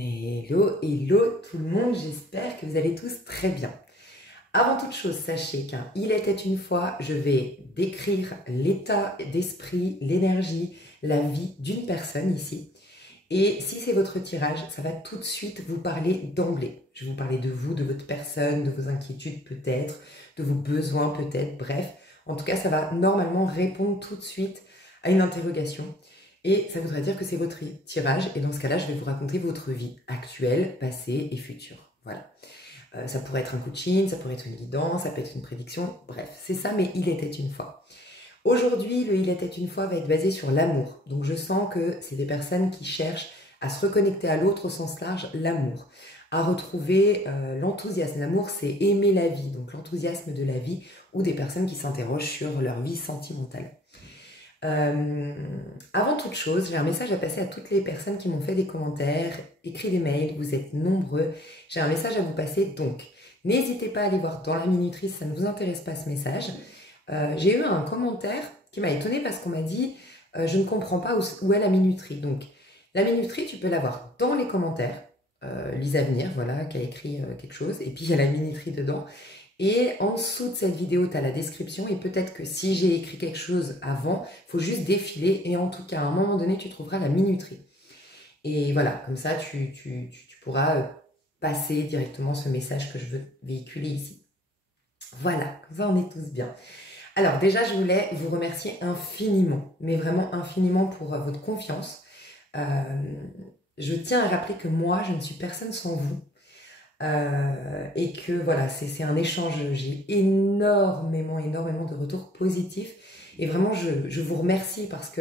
Hello, hello tout le monde, j'espère que vous allez tous très bien. Avant toute chose, sachez qu'un Il était une fois, je vais décrire l'état d'esprit, l'énergie, la vie d'une personne ici. Et si c'est votre tirage, ça va tout de suite vous parler d'emblée. Je vais vous parler de vous, de votre personne, de vos inquiétudes peut-être, de vos besoins peut-être, bref. En tout cas, ça va normalement répondre tout de suite à une interrogation. Et ça voudrait dire que c'est votre tirage. Et dans ce cas-là, je vais vous raconter votre vie actuelle, passée et future. Voilà. Ça pourrait être un coaching, ça pourrait être une guidance, ça peut être une prédiction. Bref, c'est ça, mais il était une fois. Aujourd'hui, le Il était une fois va être basé sur l'amour. Donc je sens que c'est des personnes qui cherchent à se reconnecter à l'autre au sens large, l'amour. À retrouver l'enthousiasme. L'amour, c'est aimer la vie, donc l'enthousiasme de la vie, ou des personnes qui s'interrogent sur leur vie sentimentale. Avant toute chose, j'ai un message à passer à toutes les personnes qui m'ont fait des commentaires, écrit des mails, vous êtes nombreux. J'ai un message à vous passer, donc n'hésitez pas à aller voir dans la minuterie si ça ne vous intéresse pas ce message. J'ai eu un commentaire qui m'a étonnée parce qu'on m'a dit je ne comprends pas où est la minuterie. Donc la minuterie, tu peux l'avoir dans les commentaires. Lisa Venir, voilà, qui a écrit quelque chose, et puis il y a la minuterie dedans. Et en dessous de cette vidéo, tu as la description, et peut-être que si j'ai écrit quelque chose avant, il faut juste défiler, et en tout cas, à un moment donné, tu trouveras la minuterie. Et voilà, comme ça, tu pourras passer directement ce message que je veux véhiculer ici. Voilà, comme ça, on est tous bien. Alors déjà, je voulais vous remercier infiniment, mais vraiment infiniment pour votre confiance. Je tiens à rappeler que moi, je ne suis personne sans vous. Et que voilà, c'est un échange. J'ai énormément de retours positifs. Et vraiment, je vous remercie parce que,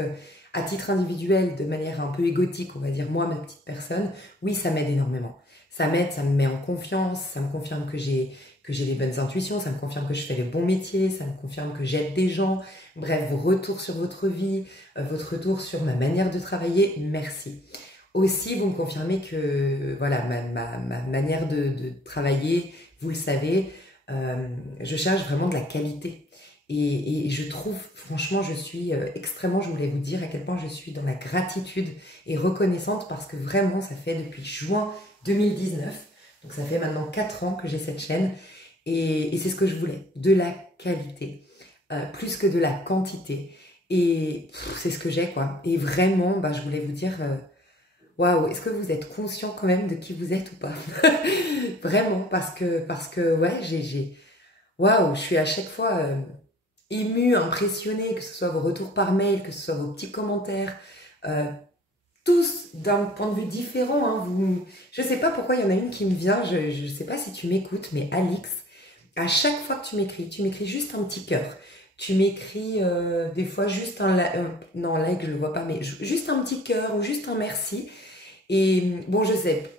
à titre individuel, de manière un peu égotique, on va dire, moi, ma petite personne, oui, ça m'aide énormément. Ça m'aide, ça me met en confiance, ça me confirme que j'ai les bonnes intuitions, ça me confirme que je fais le bon métier, ça me confirme que j'aide des gens. Bref, vos retours sur votre vie, votre retour sur ma manière de travailler, merci. Aussi, vous me confirmez que voilà, ma manière de travailler, vous le savez, je cherche vraiment de la qualité. Et je trouve, franchement, je suis extrêmement, je voulais vous dire à quel point je suis dans la gratitude et reconnaissante parce que vraiment, ça fait depuis juin 2019, donc ça fait maintenant 4 ans que j'ai cette chaîne. Et c'est ce que je voulais, de la qualité, plus que de la quantité. Et c'est ce que j'ai, quoi. Et vraiment, bah, je voulais vous dire... waouh, est-ce que vous êtes conscient quand même de qui vous êtes ou pas? Vraiment, parce que ouais, waouh, je suis à chaque fois émue, impressionnée, que ce soit vos retours par mail, que ce soit vos petits commentaires, tous d'un point de vue différent. Hein, je sais pas pourquoi il y en a une qui me vient, je sais pas si tu m'écoutes, mais Alix, à chaque fois que tu m'écris juste un petit cœur. Tu m'écris des fois juste un non, like, je le vois pas, mais juste un petit cœur ou juste un merci. Et bon, je sais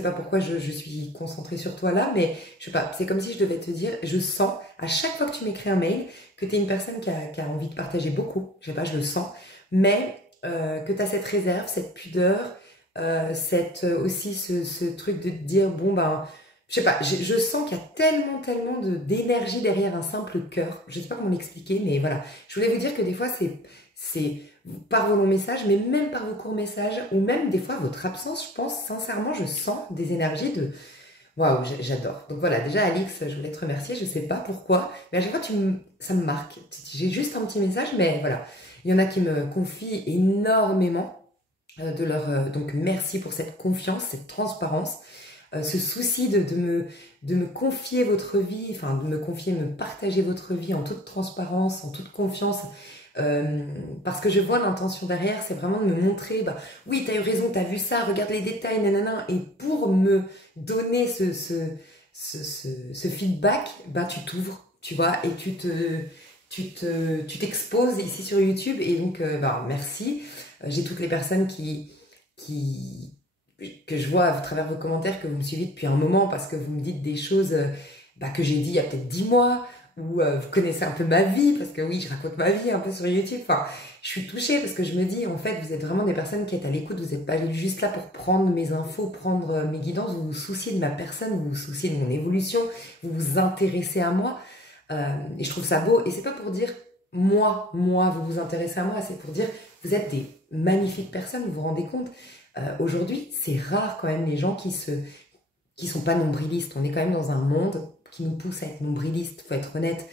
pas pourquoi je suis concentrée sur toi là, mais je sais pas, c'est comme si je devais te dire, je sens à chaque fois que tu m'écris un mail que tu es une personne qui a envie de partager beaucoup, je sais pas, je le sens, mais que tu as cette réserve, cette pudeur, aussi ce truc de te dire, bon ben, je sais pas, je sens qu'il y a tellement d'énergie derrière un simple cœur, je sais pas comment l'expliquer, mais voilà, je voulais vous dire que des fois c'est par vos longs messages, mais même par vos courts messages, ou même des fois votre absence, je pense, sincèrement, je sens des énergies de... Waouh, j'adore. Donc voilà, déjà Alix, je voulais te remercier, je sais pas pourquoi, mais à chaque fois, ça me marque. J'ai juste un petit message, mais voilà. Il y en a qui me confient énormément de leur... donc merci pour cette confiance, cette transparence, ce souci de me confier votre vie, enfin de me partager votre vie en toute transparence, en toute confiance, parce que je vois l'intention derrière, c'est vraiment de me montrer, bah oui, t'as eu raison, t'as vu ça, regarde les détails, nanana, et pour me donner ce feedback, bah tu t'ouvres, tu vois, et tu t'exposes ici sur YouTube, et donc bah merci. J'ai toutes les personnes que je vois à travers vos commentaires, que vous me suivez depuis un moment, parce que vous me dites des choses bah, que j'ai dit il y a peut-être 10 mois, ou vous connaissez un peu ma vie, parce que oui, je raconte ma vie un peu sur YouTube. Enfin, je suis touchée parce que je me dis, en fait, vous êtes vraiment des personnes qui êtes à l'écoute, vous n'êtes pas juste là pour prendre mes infos, prendre mes guidances, vous vous souciez de ma personne, vous vous souciez de mon évolution, vous vous intéressez à moi. Et je trouve ça beau. Et c'est pas pour dire, moi, vous vous intéressez à moi, c'est pour dire, vous êtes des magnifiques personnes, vous vous rendez compte. Aujourd'hui, c'est rare quand même les gens qui sont pas nombrilistes. On est quand même dans un monde qui nous pousse à être nombriliste, faut être honnête.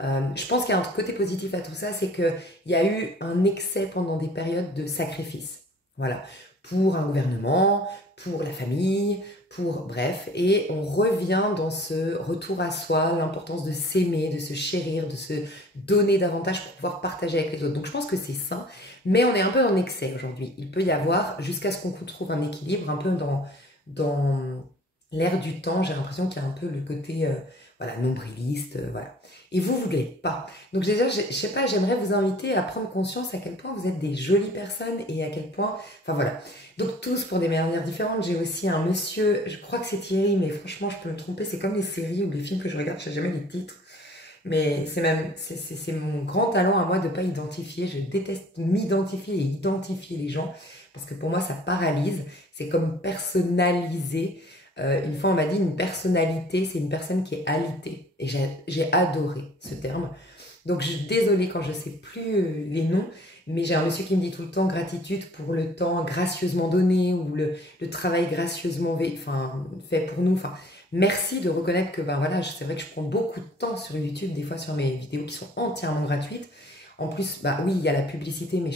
Je pense qu'il y a un côté positif à tout ça, c'est qu'il y a eu un excès pendant des périodes de sacrifice. Voilà. Pour un gouvernement, pour la famille, bref. Et on revient dans ce retour à soi, l'importance de s'aimer, de se chérir, de se donner davantage pour pouvoir partager avec les autres. Donc je pense que c'est sain, mais on est un peu en excès aujourd'hui. Il peut y avoir, jusqu'à ce qu'on trouve un équilibre, un peu dans l'air du temps, j'ai l'impression qu'il y a un peu le côté voilà, nombriliste, voilà. Et vous ne l'êtes pas. Donc je sais pas, j'aimerais vous inviter à prendre conscience à quel point vous êtes des jolies personnes et à quel point, enfin voilà. Donc tous pour des manières différentes. J'ai aussi un monsieur, je crois que c'est Thierry, mais franchement je peux me tromper, c'est comme les séries ou les films que je regarde, je sais jamais les titres. Mais c'est mon grand talent à moi de ne pas identifier. Je déteste m'identifier et identifier les gens parce que pour moi ça paralyse. C'est comme personnaliser. Une fois on m'a dit une personnalité, c'est une personne qui est alitée. Et j'ai adoré ce terme. Donc je suis désolée quand je sais plus les noms, mais j'ai un monsieur qui me dit tout le temps gratitude pour le temps gracieusement donné ou le travail gracieusement fait pour nous. Enfin, merci de reconnaître que ben voilà, c'est vrai que je prends beaucoup de temps sur YouTube, des fois sur mes vidéos qui sont entièrement gratuites. En plus, bah oui, il y a la publicité, mais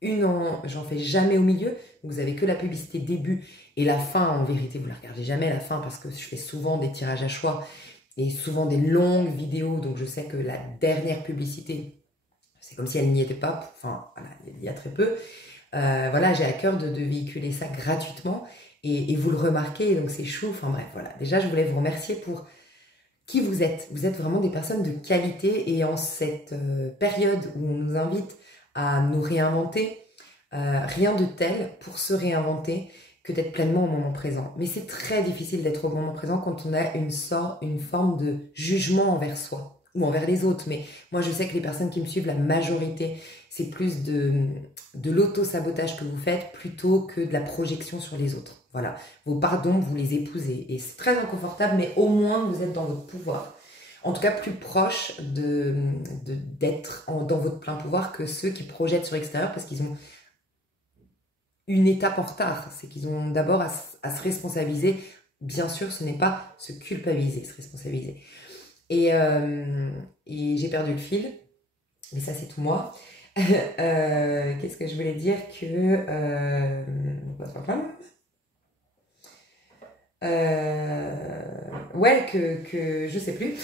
j'en fais jamais au milieu. Vous avez que la publicité début et la fin. En vérité, vous la regardez jamais la fin parce que je fais souvent des tirages à choix et souvent des longues vidéos. Donc je sais que la dernière publicité, c'est comme si elle n'y était pas. Enfin, voilà, il y a très peu. Voilà, j'ai à cœur de véhiculer ça gratuitement et vous le remarquez. Donc c'est chou. Enfin bref, voilà. Déjà, je voulais vous remercier pour qui vous êtes. Vous êtes vraiment des personnes de qualité et en cette période où on nous invite à nous réinventer, rien de tel pour se réinventer que d'être pleinement au moment présent. Mais c'est très difficile d'être au moment présent quand on a une forme de jugement envers soi ou envers les autres. Mais moi, je sais que les personnes qui me suivent, la majorité, c'est plus de l'auto-sabotage que vous faites plutôt que de la projection sur les autres. Voilà, vos pardons, vous les épousez. Et c'est très inconfortable, mais au moins, vous êtes dans votre pouvoir. En tout cas, plus proche d'être dans votre plein pouvoir que ceux qui projettent sur l'extérieur parce qu'ils ont une étape en retard. C'est qu'ils ont d'abord à se responsabiliser. Bien sûr, ce n'est pas se culpabiliser, se responsabiliser. Et j'ai perdu le fil, mais ça, c'est tout moi. Qu'est-ce que je voulais dire ouais, que je sais plus.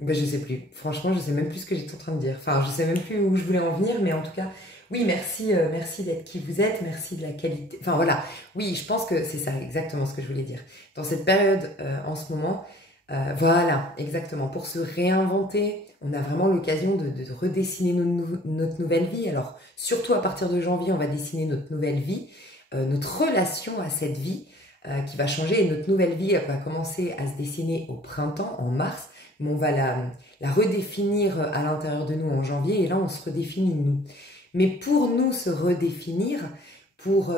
Ben je sais plus. Franchement, je sais même plus ce que j'étais en train de dire. Enfin, je sais même plus où je voulais en venir, mais en tout cas, oui, merci, merci d'être qui vous êtes, merci de la qualité. Enfin voilà, oui, je pense que c'est ça exactement ce que je voulais dire. Dans cette période, en ce moment, voilà, exactement. Pour se réinventer, on a vraiment l'occasion de redessiner notre nouvelle vie. Alors, surtout à partir de janvier, on va dessiner notre nouvelle vie, notre relation à cette vie qui va changer. Et notre nouvelle vie va commencer à se dessiner au printemps, en mars. Mais on va la redéfinir à l'intérieur de nous en janvier. Et là, on se redéfinit nous. Mais pour nous se redéfinir, pour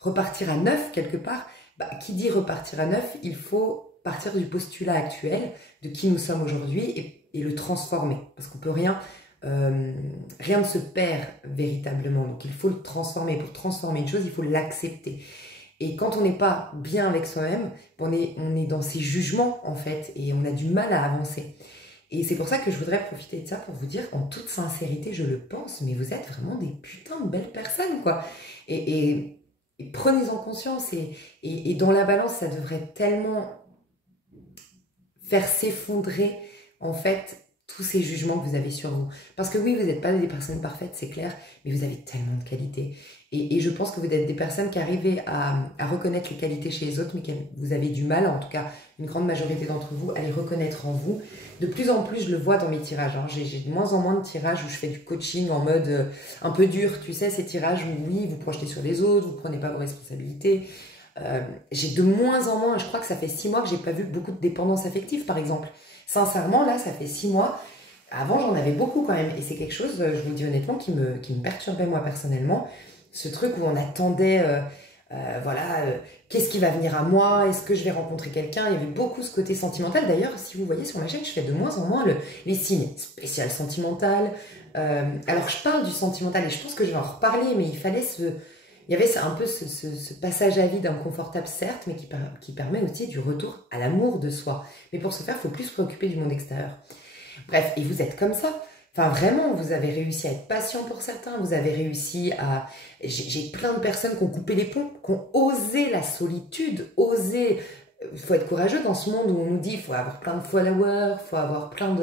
repartir à neuf quelque part, bah, qui dit repartir à neuf, il faut partir du postulat actuel de qui nous sommes aujourd'hui et le transformer. Parce qu'on peut rien ne se perd véritablement. Donc il faut le transformer. Pour transformer une chose, il faut l'accepter. Et quand on n'est pas bien avec soi-même, on est dans ses jugements en fait et on a du mal à avancer. Et c'est pour ça que je voudrais profiter de ça pour vous dire en toute sincérité, je le pense, mais vous êtes vraiment des putains de belles personnes quoi. Et prenez-en conscience et dans la balance, ça devrait tellement faire s'effondrer en fait tous ces jugements que vous avez sur vous. Parce que oui, vous n'êtes pas des personnes parfaites, c'est clair, mais vous avez tellement de qualités. Et je pense que vous êtes des personnes qui arrivez à reconnaître les qualités chez les autres, mais que vous avez du mal, en tout cas une grande majorité d'entre vous, à les reconnaître en vous. De plus en plus, je le vois dans mes tirages. Hein. J'ai de moins en moins de tirages où je fais du coaching en mode un peu dur, tu sais, ces tirages où oui, vous projetez sur les autres, vous ne prenez pas vos responsabilités. J'ai de moins en moins, je crois que ça fait 6 mois que j'ai pas vu beaucoup de dépendance affective, par exemple. Sincèrement, là, ça fait 6 mois. Avant, j'en avais beaucoup quand même. Et c'est quelque chose, je vous le dis honnêtement, qui me perturbait moi personnellement. Ce truc où on attendait, qu'est-ce qui va venir à moi? Est-ce que je vais rencontrer quelqu'un? Il y avait beaucoup ce côté sentimental. D'ailleurs, si vous voyez sur ma chaîne, je fais de moins en moins les signes spécial sentimental, Alors, je parle du sentimental et je pense que je vais en reparler, mais il y avait un peu ce passage à vide inconfortable, certes, mais qui permet aussi du retour à l'amour de soi. Mais pour ce faire, il faut plus se préoccuper du monde extérieur. Bref, et vous êtes comme ça. Enfin, vraiment, vous avez réussi à être patient pour certains, vous avez réussi à... J'ai plein de personnes qui ont coupé les ponts, qui ont osé la solitude, osé... Il faut être courageux dans ce monde où on nous dit qu'il faut avoir plein de followers, il faut avoir plein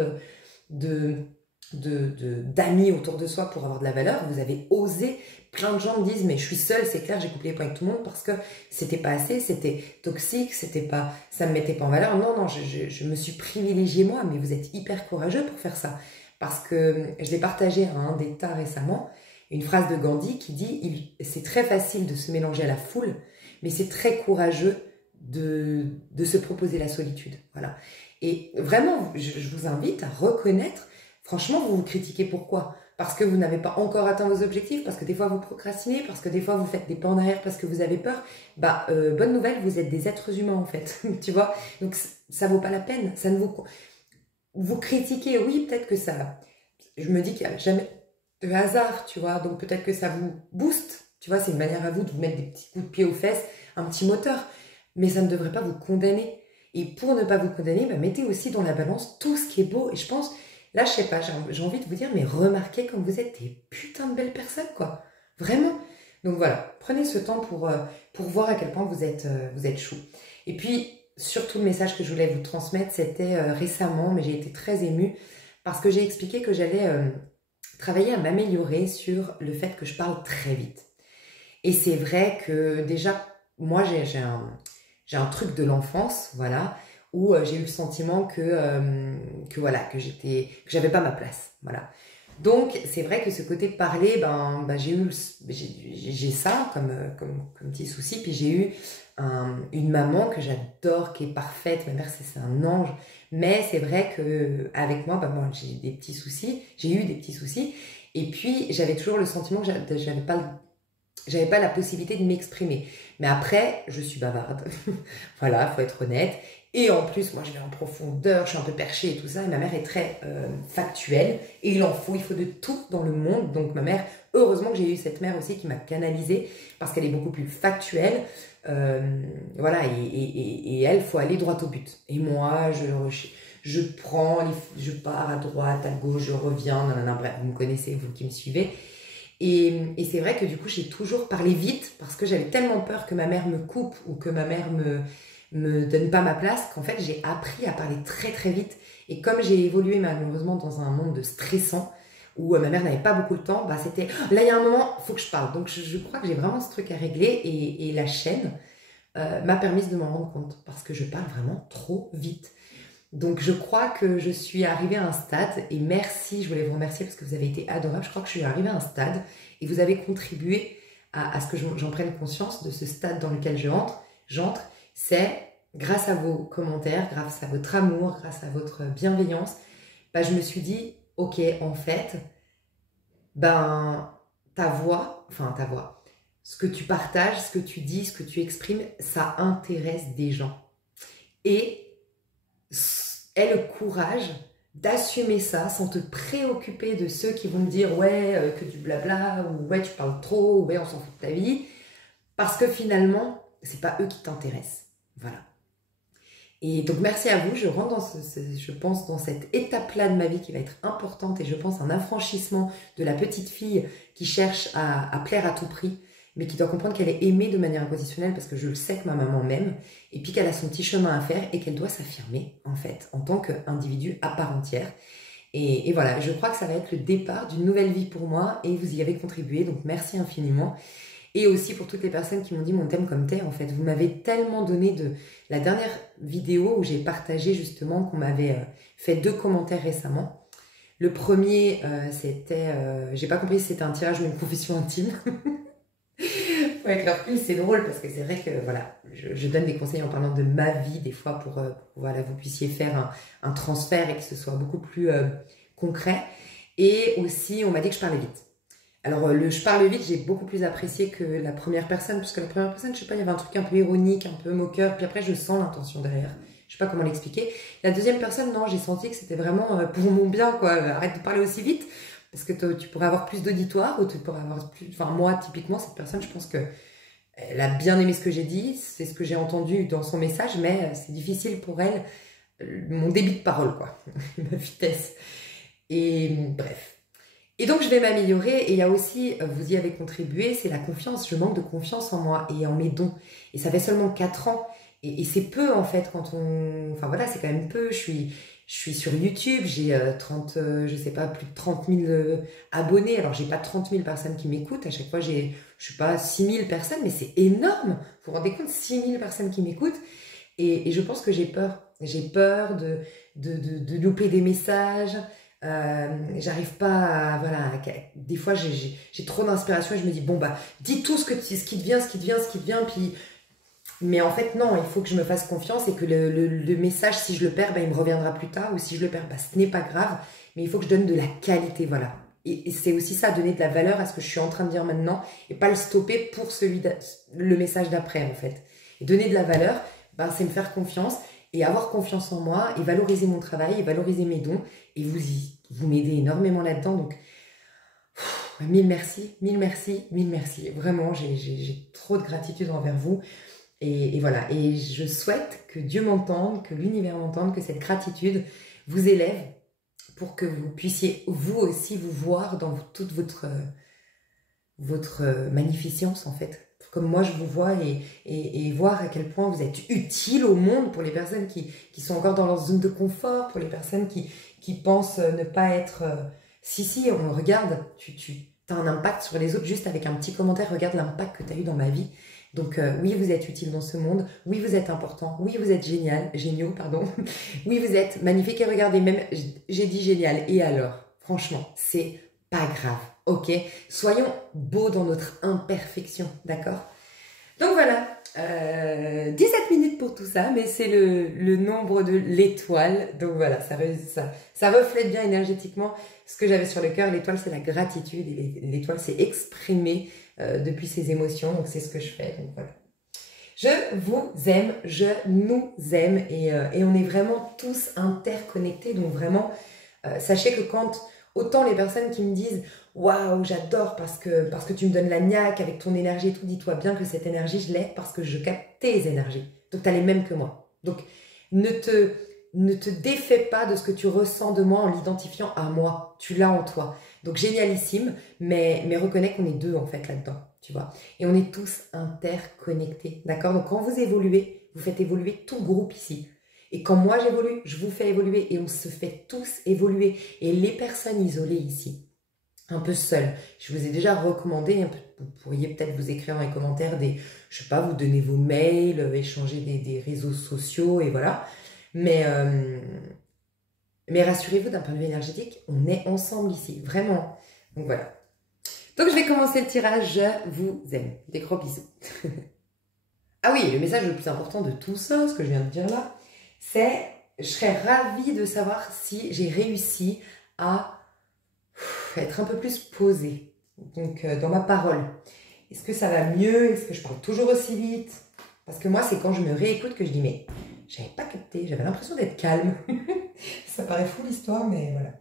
d'amis autour de soi pour avoir de la valeur. Vous avez osé. Plein de gens me disent, mais je suis seule, c'est clair, j'ai coupé les ponts avec tout le monde parce que c'était pas assez, c'était toxique, ça me mettait pas en valeur. Non, non, je me suis privilégiée moi, mais vous êtes hyper courageux pour faire ça. Parce que je l'ai partagé à un des tas récemment, une phrase de Gandhi qui dit, c'est très facile de se mélanger à la foule, mais c'est très courageux de se proposer la solitude. Voilà. Et vraiment, je vous invite à reconnaître, franchement, vous vous critiquez pourquoi ? Parce que vous n'avez pas encore atteint vos objectifs, parce que des fois vous procrastinez, parce que des fois vous faites des pas en arrière parce que vous avez peur. Bonne nouvelle, vous êtes des êtres humains en fait, tu vois. Donc ça vaut pas la peine. Ça ne vous critiquez, oui, peut-être que ça. Je me dis qu'il n'y a jamais de hasard, tu vois. Donc peut-être que ça vous booste, tu vois. C'est une manière à vous de vous mettre des petits coups de pied aux fesses, un petit moteur. Mais ça ne devrait pas vous condamner. Et pour ne pas vous condamner, mettez aussi dans la balance tout ce qui est beau. Et je pense. Là, je sais pas, j'ai envie de vous dire, mais remarquez comme vous êtes des putains de belles personnes, quoi. Vraiment. Donc voilà, prenez ce temps pour voir à quel point vous êtes chou. Et puis, surtout, le message que je voulais vous transmettre, c'était récemment, mais j'ai été très émue, parce que j'ai expliqué que j'allais travailler à m'améliorer sur le fait que je parle très vite. Et c'est vrai que déjà, moi, j'ai un truc de l'enfance, voilà, où j'ai eu le sentiment que j'avais pas ma place, voilà. Donc c'est vrai que ce côté parler, j'ai ça comme petit souci. Puis j'ai eu une maman que j'adore, qui est parfaite. Ma mère c'est un ange, mais c'est vrai que avec moi, moi j'ai eu des petits soucis. Et puis j'avais toujours le sentiment que j'avais pas la possibilité de m'exprimer. Mais après, je suis bavarde. Voilà, faut être honnête. Et en plus, moi, je vais en profondeur, je suis un peu perchée et tout ça. Et ma mère est très factuelle. Et il faut de tout dans le monde. Donc ma mère, heureusement que j'ai eu cette mère aussi qui m'a canalisée parce qu'elle est beaucoup plus factuelle. Voilà, et elle, faut aller droit au but. Et moi, je pars à droite, à gauche, je reviens. Bref, vous me connaissez, vous qui me suivez. Et c'est vrai que du coup, j'ai toujours parlé vite parce que j'avais tellement peur que ma mère me coupe ou que ma mère me donne pas ma place qu'en fait, j'ai appris à parler très très vite. Et comme j'ai évolué malheureusement dans un monde stressant où ma mère n'avait pas beaucoup de temps, c'était là, il y a un moment, il faut que je parle. Donc je crois que j'ai vraiment ce truc à régler et la chaîne m'a permis de m'en rendre compte parce que je parle vraiment trop vite. Donc je crois que je suis arrivée à un stade, et merci, je voulais vous remercier parce que vous avez été adorables. Je crois que je suis arrivée à un stade et vous avez contribué à ce que j'en prenne conscience de ce stade dans lequel j'entre. C'est grâce à vos commentaires, grâce à votre amour, grâce à votre bienveillance, je me suis dit, ok, en fait, ta voix, ce que tu partages, ce que tu dis, ce que tu exprimes, ça intéresse des gens. Et aie le courage d'assumer ça sans te préoccuper de ceux qui vont me dire ouais, que du blabla, ou ouais, tu parles trop, ou ouais, on s'en fout de ta vie, parce que finalement, c'est pas eux qui t'intéressent. Voilà. Et donc merci à vous, je rentre je pense dans cette étape-là de ma vie qui va être importante, et je pense un affranchissement de la petite fille qui cherche à plaire à tout prix, mais qui doit comprendre qu'elle est aimée de manière inconditionnelle parce que je le sais que ma maman m'aime, et puis qu'elle a son petit chemin à faire et qu'elle doit s'affirmer en fait en tant qu'individu à part entière. Et voilà, je crois que ça va être le départ d'une nouvelle vie pour moi, et vous y avez contribué, donc merci infiniment. Et aussi pour toutes les personnes qui m'ont dit mon thème comme t'es, en fait. Vous m'avez tellement donné de... La dernière vidéo où j'ai partagé justement qu'on m'avait fait 2 commentaires récemment. Le premier, c'était... j'ai pas compris si c'était un tirage ou une confession intime. Avec leur recul, c'est drôle parce que c'est vrai que voilà, je donne des conseils en parlant de ma vie des fois pour voilà, vous puissiez faire un transfert et que ce soit beaucoup plus concret. Et aussi, on m'a dit que je parlais vite. Alors, je parle vite, j'ai beaucoup plus apprécié que la première personne, parce que la première personne, je sais pas, il y avait un truc un peu ironique, un peu moqueur, puis après, je sens l'intention derrière. Je sais pas comment l'expliquer. La deuxième personne, non, j'ai senti que c'était vraiment pour mon bien, quoi. Arrête de parler aussi vite, Parce que tu pourrais avoir plus d'auditoire ou tu pourrais avoir plus... Enfin, moi, typiquement, cette personne, je pense que elle a bien aimé ce que j'ai dit, c'est ce que j'ai entendu dans son message, mais c'est difficile pour elle, mon débit de parole, quoi, ma vitesse. Et bref. Et donc, je vais m'améliorer. Et il y a aussi, vous y avez contribué, c'est la confiance. Je manque de confiance en moi et en mes dons. Et ça fait seulement 4 ans. Et c'est peu, en fait, quand on... Enfin, voilà, c'est quand même peu. Je suis sur YouTube, j'ai 30, je sais pas, plus de 30 000 abonnés. Alors, j'ai pas 30 000 personnes qui m'écoutent. À chaque fois, je sais pas, 6 000 personnes, mais c'est énorme. Vous vous rendez compte, 6 000 personnes qui m'écoutent. Et je pense que j'ai peur. J'ai peur de louper des messages. J'arrive pas à, voilà, des fois, j'ai trop d'inspiration et je me dis, bon, bah, dis tout ce qui te vient, puis... Mais en fait, non, il faut que je me fasse confiance et que le message, si je le perds, ben, il me reviendra plus tard. Ou si je le perds, ben, ce n'est pas grave. Mais il faut que je donne de la qualité, voilà. Et c'est aussi ça, donner de la valeur à ce que je suis en train de dire maintenant et pas le stopper pour le message d'après, en fait. Et donner de la valeur, ben, c'est me faire confiance et avoir confiance en moi et valoriser mon travail et valoriser mes dons. Et vous m'aidez énormément là-dedans. Donc, mille merci, mille merci, mille merci. Vraiment, j'ai trop de gratitude envers vous. Et voilà, et je souhaite que Dieu m'entende, que l'univers m'entende, que cette gratitude vous élève pour que vous puissiez vous aussi vous voir dans toute votre magnificence en fait. Comme moi je vous vois et voir à quel point vous êtes utile au monde pour les personnes qui sont encore dans leur zone de confort, pour les personnes qui pensent ne pas être... Si, on regarde, tu as un impact sur les autres juste avec un petit commentaire, regarde l'impact que tu as eu dans ma vie. Donc oui, vous êtes utile dans ce monde, oui, vous êtes important, oui, vous êtes géniaux, pardon. Oui, vous êtes magnifique et regardez, même, j'ai dit génial, et alors, franchement, c'est pas grave, ok? Soyons beaux dans notre imperfection, d'accord? Donc voilà, 17 minutes pour tout ça, mais c'est le nombre de l'étoile, donc voilà, ça reflète bien énergétiquement ce que j'avais sur le cœur. L'étoile, c'est la gratitude, et l'étoile, c'est exprimer depuis ses émotions, donc c'est ce que je fais, donc voilà. Je vous aime, je nous aime, et on est vraiment tous interconnectés, donc vraiment, sachez que quand, autant les personnes qui me disent « Waouh, j'adore parce que tu me donnes la niaque avec ton énergie et tout, dis-toi bien que cette énergie, je l'ai parce que je capte tes énergies. Donc, tu as les mêmes que moi. Donc, ne te défais pas de ce que tu ressens de moi en l'identifiant à moi. Tu l'as en toi. Donc, génialissime, mais reconnais qu'on est deux, en fait, là-dedans, tu vois. Et on est tous interconnectés, d'accord? Donc, quand vous évoluez, vous faites évoluer tout le groupe ici. Et quand moi, j'évolue, je vous fais évoluer et on se fait tous évoluer. Et les personnes isolées ici, un peu seules, je vous ai déjà recommandé, vous pourriez peut-être vous écrire dans les commentaires je sais pas, vous donner vos mails, échanger des réseaux sociaux et voilà. Mais rassurez-vous, d'un point de vue énergétique, on est ensemble ici, vraiment. Donc voilà. Donc je vais commencer le tirage, je vous aime. Des gros bisous. Ah oui, le message le plus important de tout ça, ce que je viens de dire là, c'est je serais ravie de savoir si j'ai réussi à être un peu plus posée donc, dans ma parole. Est-ce que ça va mieux? Est-ce que je parle toujours aussi vite? Parce que moi, c'est quand je me réécoute que je dis, mais j'avais pas capté, j'avais l'impression d'être calme. Ça paraît fou l'histoire, mais voilà.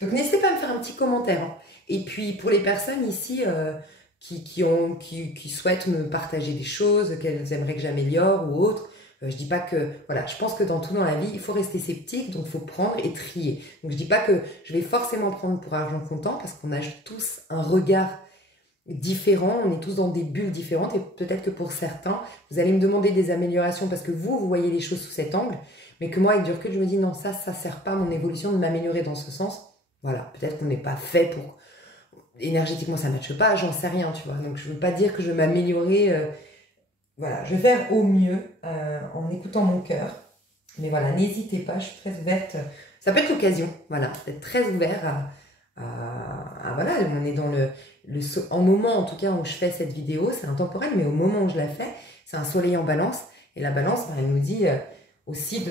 Donc n'hésitez pas à me faire un petit commentaire. Hein. Et puis pour les personnes ici qui souhaitent me partager des choses, qu'elles aimeraient que j'améliore ou autre, je dis pas que, voilà, je pense que dans tout dans la vie, il faut rester sceptique, donc il faut prendre et trier. Donc je dis pas que je vais forcément prendre pour argent comptant, parce qu'on a tous un regard différent, on est tous dans des bulles différentes, et peut-être que pour certains, vous allez me demander des améliorations parce que vous voyez les choses sous cet angle, mais que moi, avec du recul, je me dis non, ça sert pas à mon évolution de m'améliorer dans ce sens. Voilà, peut-être qu'on n'est pas fait pour... Énergétiquement, ça ne matche pas, j'en sais rien, tu vois. Donc je veux pas dire que je vais m'améliorer... Voilà, je vais faire au mieux en écoutant mon cœur. Mais voilà, n'hésitez pas, je suis très ouverte. Ça peut être l'occasion, voilà, d'être très ouvert voilà, on est dans en moment en tout cas où je fais cette vidéo, c'est intemporel, mais au moment où je la fais, c'est un soleil en balance. Et la balance, elle nous dit aussi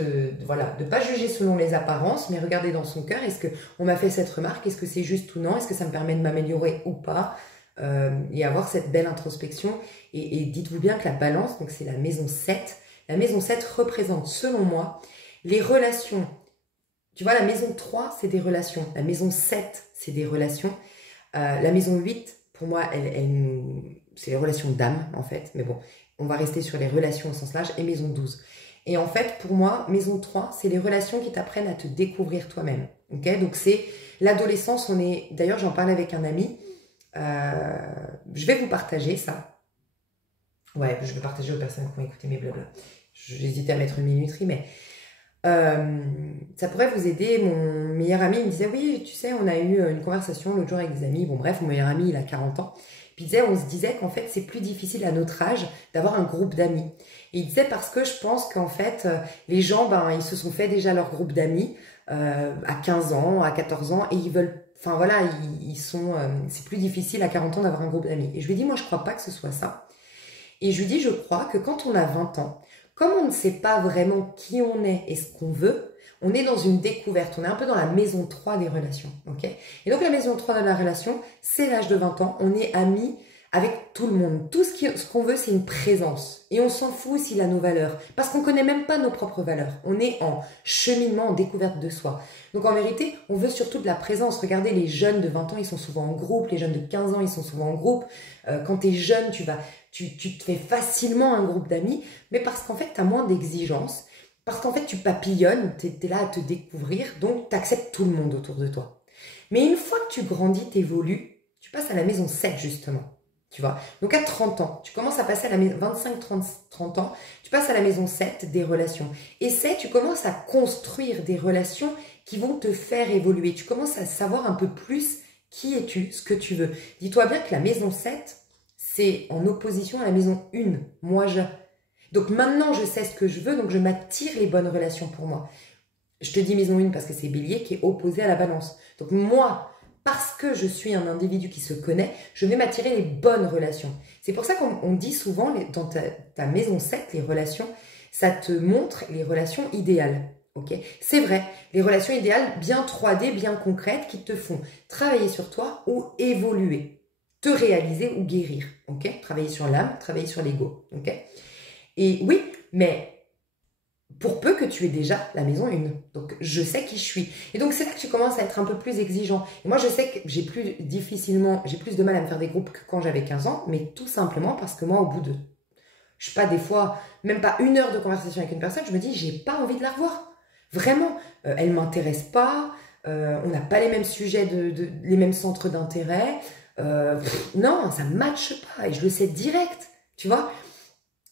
voilà, de pas juger selon les apparences, mais regarder dans son cœur, est-ce qu'on m'a fait cette remarque, est-ce que c'est juste ou non, est-ce que ça me permet de m'améliorer ou pas, et avoir cette belle introspection. Et dites-vous bien que la balance, donc c'est la maison 7, la maison 7 représente selon moi les relations. Tu vois, la maison 3, c'est des relations. La maison 7, c'est des relations. La maison 8, pour moi, c'est les relations d'âme, en fait. Mais bon, on va rester sur les relations au sens large. Et maison 12. Et en fait, pour moi, maison 3, c'est les relations qui t'apprennent à te découvrir toi-même. Okay, donc, c'est l'adolescence. D'ailleurs, j'en parlais avec un ami. Je vais vous partager ça. Ouais, je vais partager aux personnes qui ont écouté mes blabla. J'hésitais à mettre une minuterie, mais ça pourrait vous aider. Mon meilleur ami, il me disait, oui, tu sais, on a eu une conversation l'autre jour avec des amis. Bon, bref, mon meilleur ami, il a 40 ans. Puis on se disait qu'en fait, c'est plus difficile à notre âge d'avoir un groupe d'amis. Et il disait parce que je pense qu'en fait, les gens, ils se sont fait déjà leur groupe d'amis à 15 ans, à 14 ans, et ils veulent, enfin voilà, c'est plus difficile à 40 ans d'avoir un groupe d'amis. Et je lui ai dit, moi, je crois pas que ce soit ça. Et je lui dis, je crois que quand on a 20 ans, comme on ne sait pas vraiment qui on est et ce qu'on veut, on est dans une découverte. On est un peu dans la maison 3 des relations. Okay, et donc, la maison 3 de la relation, c'est l'âge de 20 ans. On est amis avec tout le monde. Tout ce qu'on veut, c'est une présence. Et on s'en fout s'il a nos valeurs. Parce qu'on ne connaît même pas nos propres valeurs. On est en cheminement, en découverte de soi. Donc, en vérité, on veut surtout de la présence. Regardez, les jeunes de 20 ans, ils sont souvent en groupe. Les jeunes de 15 ans, ils sont souvent en groupe. Quand tu es jeune, tu te fais facilement un groupe d'amis, mais parce qu'en fait, tu as moins d'exigences, parce qu'en fait, tu papillonnes, tu es là à te découvrir, donc tu acceptes tout le monde autour de toi. Mais une fois que tu grandis, tu évolues, tu passes à la maison 7, justement. Tu vois, donc à 30 ans, tu commences à passer à la maison 25-30 ans, tu passes à la maison 7 des relations. Et tu commences à construire des relations qui vont te faire évoluer. Tu commences à savoir un peu plus qui es-tu, ce que tu veux. Dis-toi bien que la maison 7, c'est en opposition à la maison 1. Donc maintenant, je sais ce que je veux, donc je m'attire les bonnes relations pour moi. Je te dis maison 1 parce que c'est Bélier qui est opposé à la Balance. Donc moi, parce que je suis un individu qui se connaît, je vais m'attirer les bonnes relations. C'est pour ça qu'on dit souvent, dans ta maison 7, les relations, ça te montre les relations idéales. Okay, c'est vrai, les relations idéales bien 3D, bien concrètes, qui te font travailler sur toi ou évoluer. Te réaliser ou guérir, ok? Travailler sur l'âme, travailler sur l'ego, ok? Et oui, mais pour peu que tu aies déjà la maison 1. Donc, je sais qui je suis. Et donc, c'est là que tu commences à être un peu plus exigeant. Et moi, je sais que j'ai plus de mal à me faire des groupes que quand j'avais 15 ans, mais tout simplement parce que moi, au bout de, je sais pas, des fois, même pas 1 heure de conversation avec une personne, je me dis, j'ai pas envie de la revoir. Vraiment, elle m'intéresse pas, on n'a pas les mêmes sujets, les mêmes centres d'intérêt. Non, ça ne matche pas et je le sais direct, tu vois.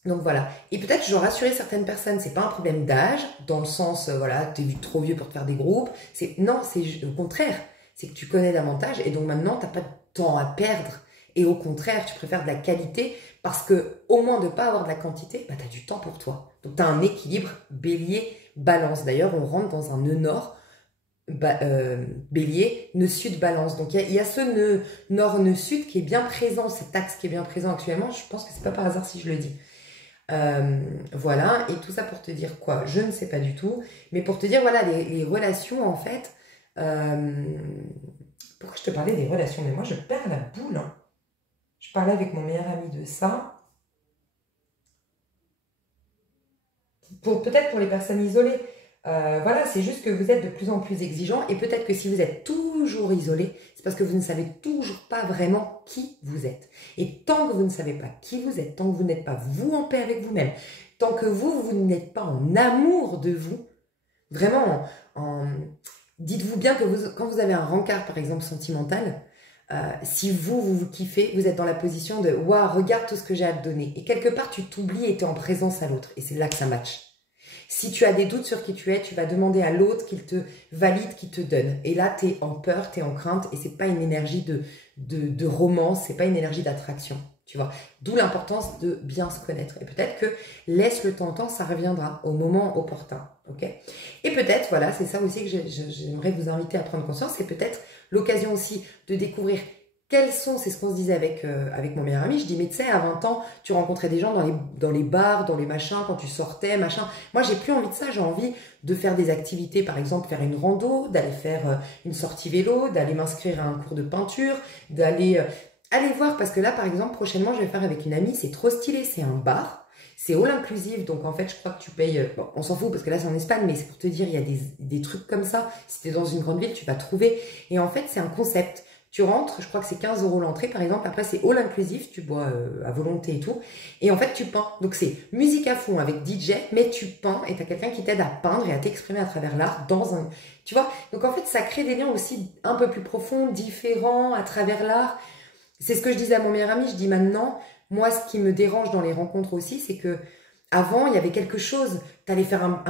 Donc voilà. Et peut-être je dois rassurer certaines personnes, c'est pas un problème d'âge, dans le sens, voilà, t'es trop vieux pour te faire des groupes. Non, c'est au contraire, c'est que tu connais davantage et donc maintenant t'as pas de temps à perdre. Et au contraire, tu préfères de la qualité parce que au moins de ne pas avoir de la quantité, bah, tu as du temps pour toi. Donc tu as un équilibre Bélier-Balance. D'ailleurs, on rentre dans un nœud nord. Bélier, nœud sud, Balance. Donc il y a ce nœud nord, nœud sud qui est bien présent, cet axe qui est bien présent actuellement. Je pense que c'est pas par hasard si je le dis. Voilà, et tout ça pour te dire quoi? Je ne sais pas du tout, mais pour te dire, voilà, les relations en fait. Pourquoi je te parlais des relations? Mais moi je perds la boule. Hein. Je parlais avec mon meilleur ami de ça. Peut-être pour les personnes isolées. Voilà, c'est juste que vous êtes de plus en plus exigeant et peut-être que si vous êtes toujours isolé, c'est parce que vous ne savez toujours pas vraiment qui vous êtes. Et tant que vous ne savez pas qui vous êtes, tant que vous n'êtes pas vous en paix avec vous-même, tant que vous n'êtes pas en amour de vous, vraiment, dites-vous bien que quand vous avez un rencard, par exemple, sentimental, si vous kiffez, vous êtes dans la position de « Waouh, regarde tout ce que j'ai à te donner ». Et quelque part, tu t'oublies et tu es en présence à l'autre. Et c'est là que ça match. Si tu as des doutes sur qui tu es, tu vas demander à l'autre qu'il te valide, qu'il te donne. Et là, tu es en peur, tu es en crainte et c'est pas une énergie de romance, c'est pas une énergie d'attraction, tu vois. D'où l'importance de bien se connaître. Et peut-être que laisse le temps, ça reviendra au moment opportun, ok? Et peut-être, voilà, c'est ça aussi que j'aimerais vous inviter à prendre conscience, c'est peut-être l'occasion aussi de découvrir quels sont, c'est ce qu'on se disait avec mon meilleur ami, je dis mais tu sais, à 20 ans, tu rencontrais des gens dans les bars, dans les machins, quand tu sortais, machin. Moi, j'ai plus envie de ça, j'ai envie de faire des activités, par exemple, faire une rando, d'aller faire une sortie vélo, d'aller m'inscrire à un cours de peinture, d'aller aller voir, parce que là, par exemple, prochainement, je vais faire avec une amie, c'est trop stylé, c'est un bar. C'est all inclusive, donc en fait, je crois que tu payes... Bon, on s'en fout parce que là, c'est en Espagne, mais c'est pour te dire, il y a des trucs comme ça. Si tu es dans une grande ville, tu vas trouver. Et en fait, c'est un concept. Tu rentres, je crois que c'est 15 € l'entrée, par exemple. Après, c'est all inclusif, tu bois à volonté et tout. Et en fait, tu peins. Donc, c'est musique à fond avec DJ, mais tu peins et tu as quelqu'un qui t'aide à peindre et à t'exprimer à travers l'art dans un... Tu vois? Donc, en fait, ça crée des liens aussi un peu plus profonds, différents, à travers l'art. C'est ce que je disais à mon meilleur ami. Je dis maintenant, moi, ce qui me dérange dans les rencontres aussi, c'est que avant, il y avait quelque chose. T'allais faire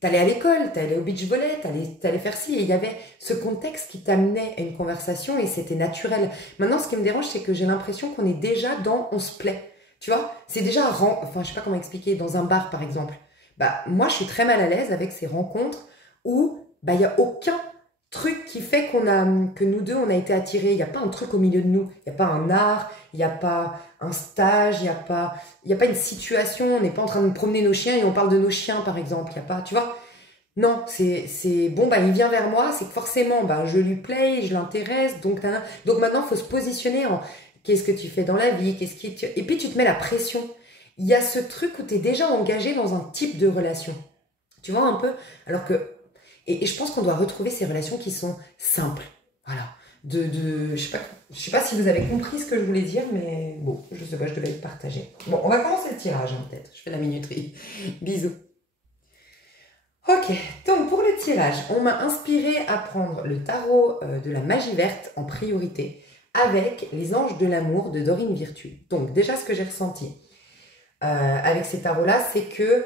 t'allais à l'école, t'allais au beach volley, t'allais faire ci. Et il y avait ce contexte qui t'amenait à une conversation et c'était naturel. Maintenant, ce qui me dérange, c'est que j'ai l'impression qu'on est déjà dans on se plaît. Tu vois, c'est déjà enfin, je sais pas comment expliquer, dans un bar, par exemple. Bah, moi, je suis très mal à l'aise avec ces rencontres où, bah, il y a aucun truc qui fait que nous deux, on a été attirés. Il n'y a pas un truc au milieu de nous. Il n'y a pas un art, il n'y a pas un stage, il n'y a pas une situation. On n'est pas en train de promener nos chiens et on parle de nos chiens, par exemple. Il n'y a pas, tu vois. Non, c'est bon, bah, il vient vers moi, c'est que forcément, bah, je lui plais, je l'intéresse. Donc maintenant, il faut se positionner en qu'est-ce que tu fais dans la vie, et puis tu te mets la pression. Il y a ce truc où tu es déjà engagé dans un type de relation. Tu vois un peu? Alors que et je pense qu'on doit retrouver ces relations qui sont simples. Voilà. Je sais pas si vous avez compris ce que je voulais dire, mais bon, je sais pas, je devais le partager. Bon, on va commencer le tirage, hein, peut-être. Je fais la minuterie. Bisous. Ok, donc pour le tirage, on m'a inspiré à prendre le tarot de la magie verte en priorité avec les anges de l'amour de Dorine Virtue. Donc déjà, ce que j'ai ressenti avec ces tarots-là, c'est que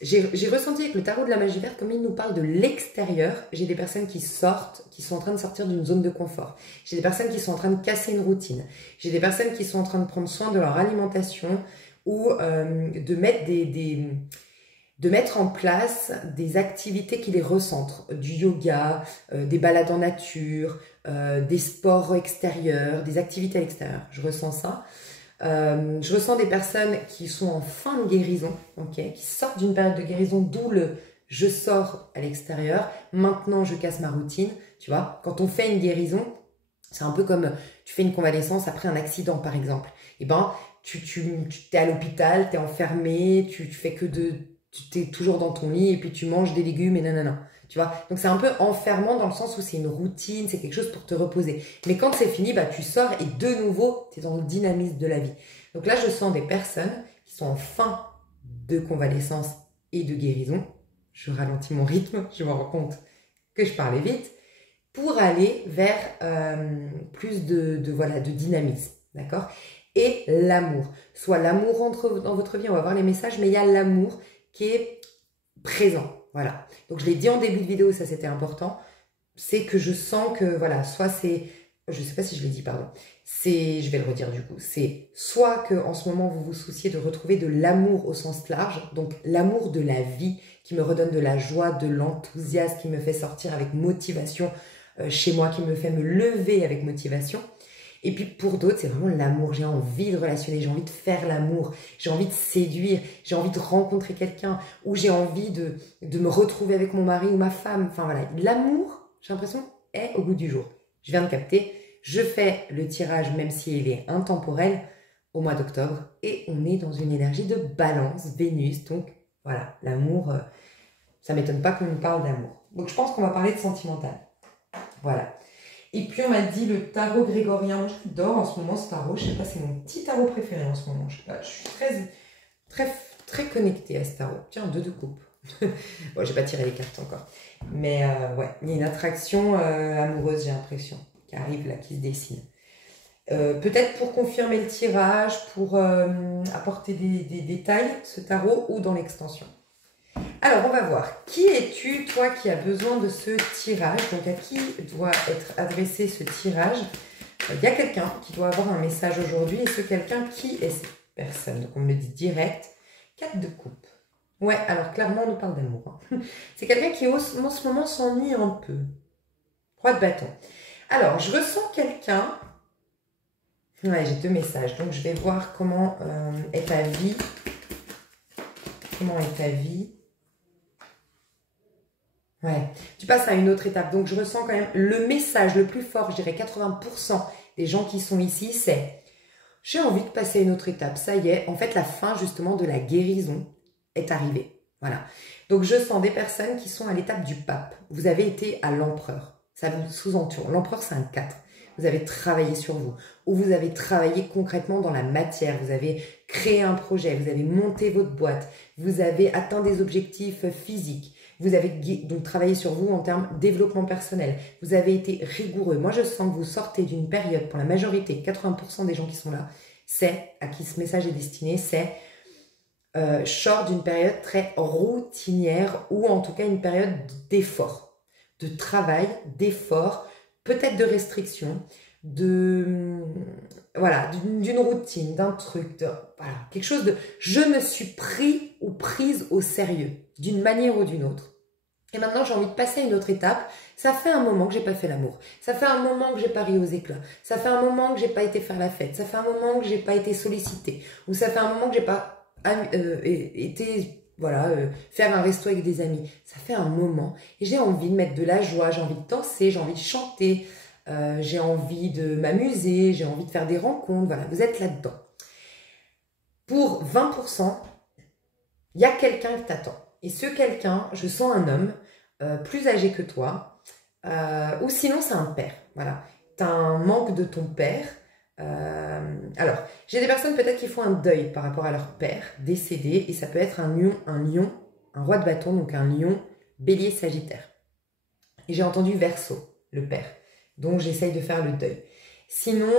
j'ai ressenti avec le tarot de la magie verte, comme il nous parle de l'extérieur, j'ai des personnes qui sortent, qui sont en train de sortir d'une zone de confort. J'ai des personnes qui sont en train de casser une routine. J'ai des personnes qui sont en train de prendre soin de leur alimentation ou de mettre en place des activités qui les recentrent. Du yoga, des balades en nature, des sports extérieurs, des activités à l'extérieur. Je ressens ça. Je ressens des personnes qui sont en fin de guérison, okay, qui sortent d'une période de guérison, d'où le je sors à l'extérieur, maintenant je casse ma routine, tu vois. Quand on fait une guérison, c'est un peu comme tu fais une convalescence après un accident par exemple. Et ben, tu es à l'hôpital, tu es enfermé, tu fais que tu es toujours dans ton lit et puis tu manges des légumes et nanana. Tu vois, donc c'est un peu enfermant dans le sens où c'est une routine, c'est quelque chose pour te reposer. Mais quand c'est fini, bah, tu sors et de nouveau, tu es dans le dynamisme de la vie. Donc là, je sens des personnes qui sont en fin de convalescence et de guérison. Je ralentis mon rythme, je me rends compte que je parlais vite, pour aller vers plus de dynamisme, d'accord? Et l'amour. Soit l'amour entre dans votre vie, on va voir les messages, mais il y a l'amour qui est présent. Voilà. Donc, je l'ai dit en début de vidéo, ça c'était important. C'est que je sens que, voilà, soit c'est... Je ne sais pas si je l'ai dit, pardon. Je vais le redire du coup. C'est soit que en ce moment, vous vous souciez de retrouver de l'amour au sens large. Donc, l'amour de la vie qui me redonne de la joie, de l'enthousiasme, qui me fait sortir avec motivation chez moi, qui me fait me lever avec motivation. Et puis pour d'autres, c'est vraiment l'amour. J'ai envie de relationner, j'ai envie de faire l'amour, j'ai envie de séduire, j'ai envie de rencontrer quelqu'un, ou j'ai envie de me retrouver avec mon mari ou ma femme. Enfin voilà, l'amour, j'ai l'impression, est au goût du jour. Je viens de capter, je fais le tirage, même s'il est intemporel, au mois d'octobre, et on est dans une énergie de balance, Vénus. Donc voilà, l'amour, ça ne m'étonne pas qu'on nous parle d'amour. Donc je pense qu'on va parler de sentimental. Voilà. Et puis on m'a dit le tarot grégorien. Moi j'adore en ce moment ce tarot. Je sais pas, c'est mon petit tarot préféré en ce moment. Je sais pas, je suis très connectée à ce tarot. Tiens, deux de coupe. Bon, j'ai pas tiré les cartes encore. Mais ouais, il y a une attraction amoureuse, j'ai l'impression, qui arrive là, qui se dessine. Peut-être pour confirmer le tirage, pour apporter des détails, ce tarot, ou dans l'extension. Alors, on va voir. Qui es-tu, toi, qui as besoin de ce tirage? Donc, à qui doit être adressé ce tirage? Il y a quelqu'un qui doit avoir un message aujourd'hui. Et ce quelqu'un, qui est cette personne? Donc, on me le dit direct. 4 de coupe. Ouais, alors, clairement, on nous parle d'amour. Hein. C'est quelqu'un qui, en ce moment, s'ennuie un peu. 3 de bâton. Alors, je ressens quelqu'un... Ouais, j'ai 2 messages. Donc, je vais voir comment est ta vie. Comment est ta vie? Ouais, tu passes à une autre étape. Donc, je ressens quand même le message le plus fort, je dirais 80% des gens qui sont ici, c'est j'ai envie de passer à une autre étape. Ça y est, en fait, la fin justement de la guérison est arrivée. Voilà. Donc, je sens des personnes qui sont à l'étape du pape. Vous avez été à l'empereur. Ça vous sous-entend. L'empereur, c'est un 4. Vous avez travaillé sur vous. Ou vous avez travaillé concrètement dans la matière. Vous avez créé un projet. Vous avez monté votre boîte. Vous avez atteint des objectifs physiques. Vous avez donc travaillé sur vous en termes de développement personnel. Vous avez été rigoureux. Moi, je sens que vous sortez d'une période, pour la majorité, 80% des gens qui sont là, c'est, à qui ce message est destiné, c'est je sors d'une période très routinière ou en tout cas une période d'effort, de travail, d'effort, peut-être de restriction, voilà, d'une routine, d'un truc, voilà, quelque chose de je me suis pris ou prise au sérieux d'une manière ou d'une autre. Et maintenant, j'ai envie de passer à une autre étape. Ça fait un moment que j'ai pas fait l'amour. Ça fait un moment que j'ai pas ri aux éclats. Ça fait un moment que j'ai pas été faire la fête. Ça fait un moment que j'ai pas été sollicitée. Ou ça fait un moment que j'ai pas été, voilà, faire un resto avec des amis. Ça fait un moment. Et j'ai envie de mettre de la joie. J'ai envie de danser. J'ai envie de chanter. J'ai envie de m'amuser. J'ai envie de faire des rencontres. Voilà, vous êtes là-dedans. Pour 20%, il y a quelqu'un qui t'attend. Et ce quelqu'un, je sens un homme plus âgé que toi, ou sinon c'est un père. Voilà, tu as un manque de ton père. Alors, j'ai des personnes peut-être qui font un deuil par rapport à leur père décédé, et ça peut être un lion, un roi de bâton, donc un lion, bélier, sagittaire. Et j'ai entendu Verseau, le père. Donc j'essaye de faire le deuil. Sinon,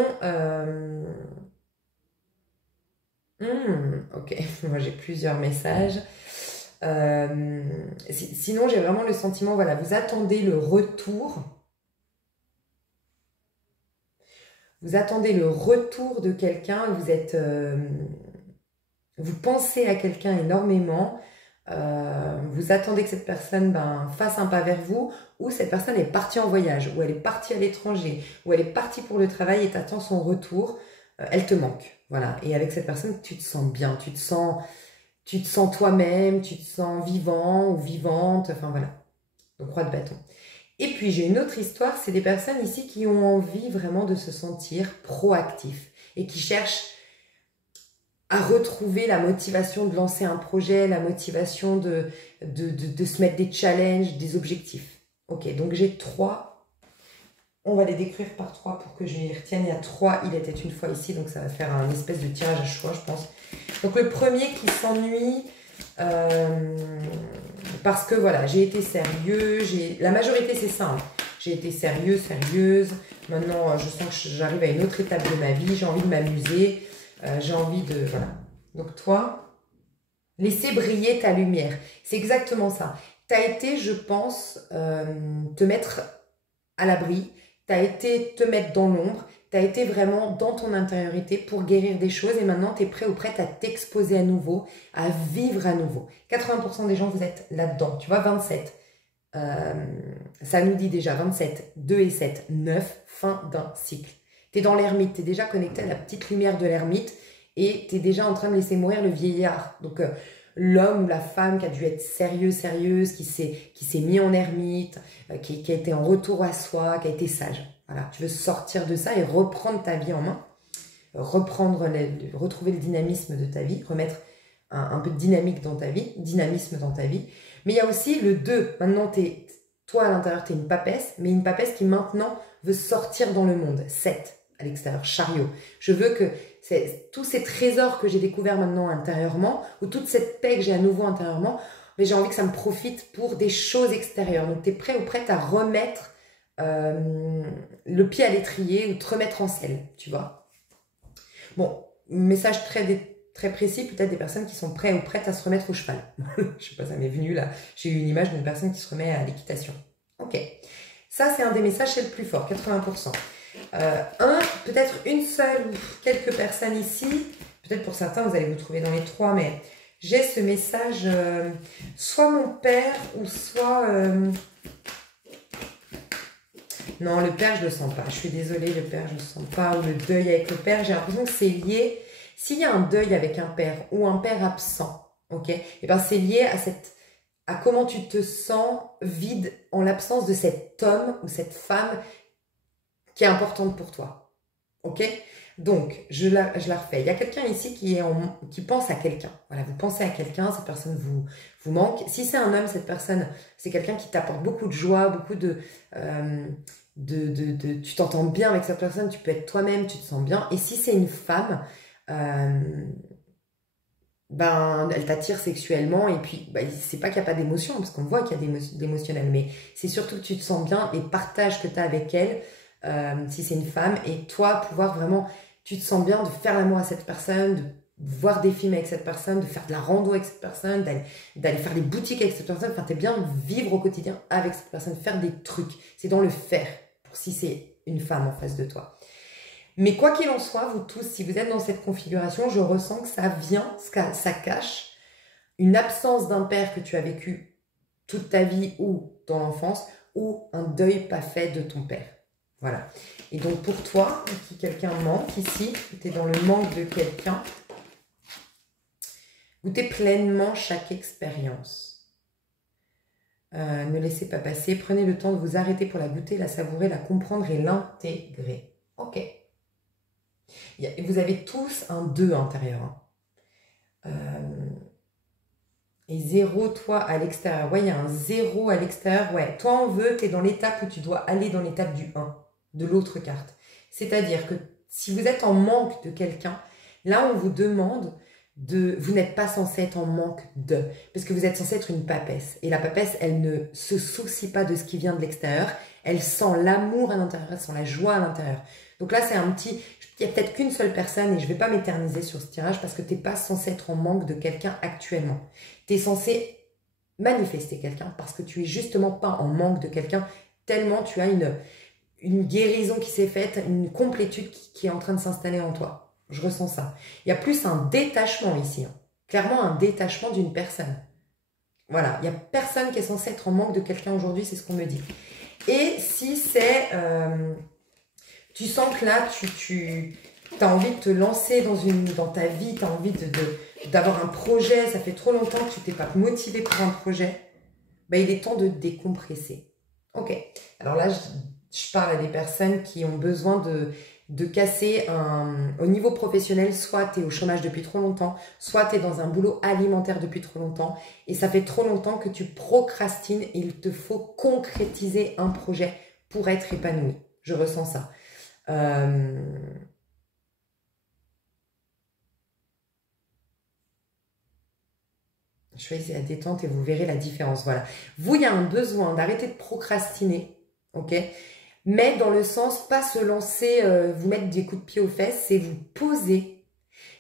ok, moi j'ai plusieurs messages. Sinon, j'ai vraiment le sentiment, voilà, vous attendez le retour. Vous attendez le retour de quelqu'un, vous pensez à quelqu'un énormément, vous attendez que cette personne fasse un pas vers vous, ou cette personne est partie en voyage, ou elle est partie à l'étranger, ou elle est partie pour le travail et t'attends son retour, elle te manque. Voilà. Et avec cette personne, tu te sens bien, tu te sens toi-même, tu te sens vivant ou vivante, enfin voilà. Donc, roi de bâton. Et puis, j'ai une autre histoire, c'est des personnes ici qui ont envie vraiment de se sentir proactifs et qui cherchent à retrouver la motivation de lancer un projet, la motivation de se mettre des challenges, des objectifs. Ok, donc j'ai 3. On va les décrire par 3 pour que je les retienne. Il y a 3, il était une fois ici, donc ça va faire un espèce de tirage à choix, je pense. Donc le premier qui s'ennuie, parce que voilà, j'ai été sérieux, la majorité c'est ça, hein. J'ai été sérieux, sérieuse, maintenant je sens que j'arrive à une autre étape de ma vie, j'ai envie de m'amuser, j'ai envie de, voilà. Donc toi, laisser briller ta lumière, c'est exactement ça. Tu as été, je pense, te mettre à l'abri, tu as été te mettre dans l'ombre, tu as été vraiment dans ton intériorité pour guérir des choses et maintenant tu es prêt ou prête à t'exposer à nouveau, à vivre à nouveau. 80% des gens, vous êtes là-dedans. Tu vois, 27. Ça nous dit déjà 27, 2 et 7, 9, fin d'un cycle. Tu es dans l'ermite, tu es déjà connecté à la petite lumière de l'ermite et tu es déjà en train de laisser mourir le vieillard. Donc, l'homme ou la femme qui a dû être sérieux, sérieuse, qui s'est mis en ermite, qui a été en retour à soi, qui a été sage. Voilà, tu veux sortir de ça et reprendre ta vie en main, retrouver le dynamisme de ta vie, remettre un peu de dynamisme dans ta vie. Mais il y a aussi le 2. Maintenant, toi à l'intérieur, tu es une papesse, mais une papesse qui maintenant veut sortir dans le monde. 7 à l'extérieur, chariot. Je veux que tous ces trésors que j'ai découverts maintenant intérieurement, ou toute cette paix que j'ai à nouveau intérieurement, mais j'ai envie que ça me profite pour des choses extérieures. Donc, tu es prêt ou prête à remettre le pied à l'étrier ou te remettre en selle, tu vois. Bon, message très précis, peut-être des personnes qui sont prêtes ou prêtes à se remettre au cheval. Je sais pas, ça m'est venu là. J'ai eu une image d'une personne qui se remet à l'équitation. Ok, ça c'est un des messages, c'est le plus fort, 80%. Peut-être une seule ou quelques personnes ici, peut-être pour certains vous allez vous trouver dans les 3, mais j'ai ce message, soit mon père ou soit... Non, le père, je le sens pas. Je suis désolée, le père, je le sens pas. Ou le deuil avec le père, j'ai l'impression que c'est lié. S'il y a un deuil avec un père ou un père absent, ok, et ben c'est lié à comment tu te sens vide en l'absence de cet homme ou cette femme qui est importante pour toi, ok. Donc, je la refais. Il y a quelqu'un ici qui pense à quelqu'un. Voilà, vous pensez à quelqu'un, cette personne vous manque. Si c'est un homme, cette personne, c'est quelqu'un qui t'apporte beaucoup de joie, beaucoup tu t'entends bien avec cette personne, tu peux être toi-même, tu te sens bien. Et si c'est une femme, ben, elle t'attire sexuellement et puis ben, c'est pas qu'il n'y a pas d'émotion, parce qu'on voit qu'il y a d'émotionnel, mais c'est surtout que tu te sens bien, les partages que tu as avec elle, si c'est une femme, et toi pouvoir vraiment, tu te sens bien de faire l'amour à cette personne, de voir des films avec cette personne, de faire de la rando avec cette personne, d'aller faire des boutiques avec cette personne, enfin t'es bien de vivre au quotidien avec cette personne, faire des trucs, c'est dans le faire, pour si c'est une femme en face de toi. Mais quoi qu'il en soit, vous tous, si vous êtes dans cette configuration, je ressens que ça vient, ça cache une absence d'un père que tu as vécu toute ta vie ou dans l'enfance, ou un deuil pas fait de ton père. Voilà. Et donc pour toi, si quelqu'un manque ici, tu es dans le manque de quelqu'un, goûtez pleinement chaque expérience. Ne laissez pas passer, prenez le temps de vous arrêter pour la goûter, la savourer, la comprendre et l'intégrer. Ok. Vous avez tous un 2 intérieur. Et 0, toi, à l'extérieur. Ouais, il y a un 0 à l'extérieur. Ouais, toi, on veut, tu es dans l'étape où tu dois aller dans l'étape du 1, de l'autre carte. C'est-à-dire que si vous êtes en manque de quelqu'un, là, on vous demande de... Vous n'êtes pas censé être en manque de... Parce que vous êtes censé être une papesse. Et la papesse, elle ne se soucie pas de ce qui vient de l'extérieur. Elle sent l'amour à l'intérieur, elle sent la joie à l'intérieur. Donc là, c'est un petit... Il n'y a peut-être qu'une seule personne et je ne vais pas m'éterniser sur ce tirage parce que tu n'es pas censé être en manque de quelqu'un actuellement. Tu es censé manifester quelqu'un parce que tu es justement pas en manque de quelqu'un tellement tu as une guérison qui s'est faite, une complétude qui est en train de s'installer en toi. Je ressens ça. Il y a plus un détachement ici. Hein. Clairement un détachement d'une personne. Voilà, il n'y a personne qui est censé être en manque de quelqu'un aujourd'hui, c'est ce qu'on me dit. Et si c'est... tu sens que là, tu as envie de te lancer dans ta vie, tu as envie d'avoir un projet, ça fait trop longtemps que tu t'es pas motivé pour un projet, ben, il est temps de décompresser. Ok, alors là, je parle à des personnes qui ont besoin de casser au niveau professionnel, soit tu es au chômage depuis trop longtemps, soit tu es dans un boulot alimentaire depuis trop longtemps, et ça fait trop longtemps que tu procrastines et il te faut concrétiser un projet pour être épanoui. Je ressens ça. Choisissez la détente et vous verrez la différence. Voilà. Vous, il y a un besoin d'arrêter de procrastiner, ok? Mais dans le sens, pas se lancer, vous mettre des coups de pied aux fesses, c'est vous poser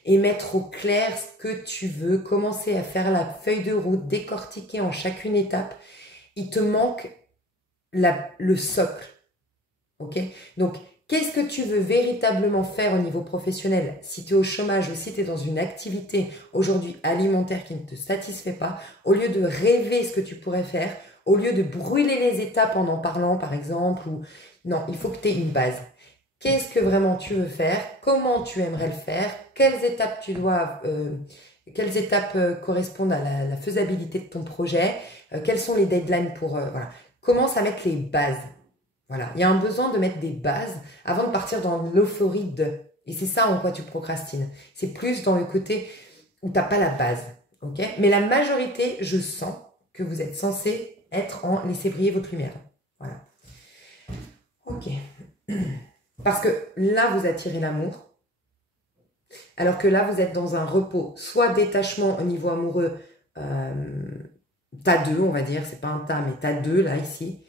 et mettre au clair ce que tu veux, commencer à faire la feuille de route, décortiquer en chacune étape. Il te manque le socle, ok? Donc, qu'est-ce que tu veux véritablement faire au niveau professionnel? Si tu es au chômage ou si tu es dans une activité aujourd'hui alimentaire qui ne te satisfait pas, au lieu de rêver ce que tu pourrais faire, au lieu de brûler les étapes en parlant par exemple, ou non, il faut que tu aies une base. Qu'est-ce que vraiment tu veux faire? Comment tu aimerais le faire? Quelles étapes correspondent à la faisabilité de ton projet? Quels sont les deadlines pour... voilà. Commence à mettre les bases. Voilà, il y a un besoin de mettre des bases avant de partir dans l'euphorie de. Et c'est ça en quoi tu procrastines. C'est plus dans le côté où tu n'as pas la base. Ok? Mais la majorité, je sens que vous êtes censé être en laissez briller votre lumière. Voilà. Ok. Parce que là, vous attirez l'amour. Alors que là, vous êtes dans un repos. Soit détachement au niveau amoureux, t'as 2, on va dire. C'est pas un tas, mais t'as 2 là, ici.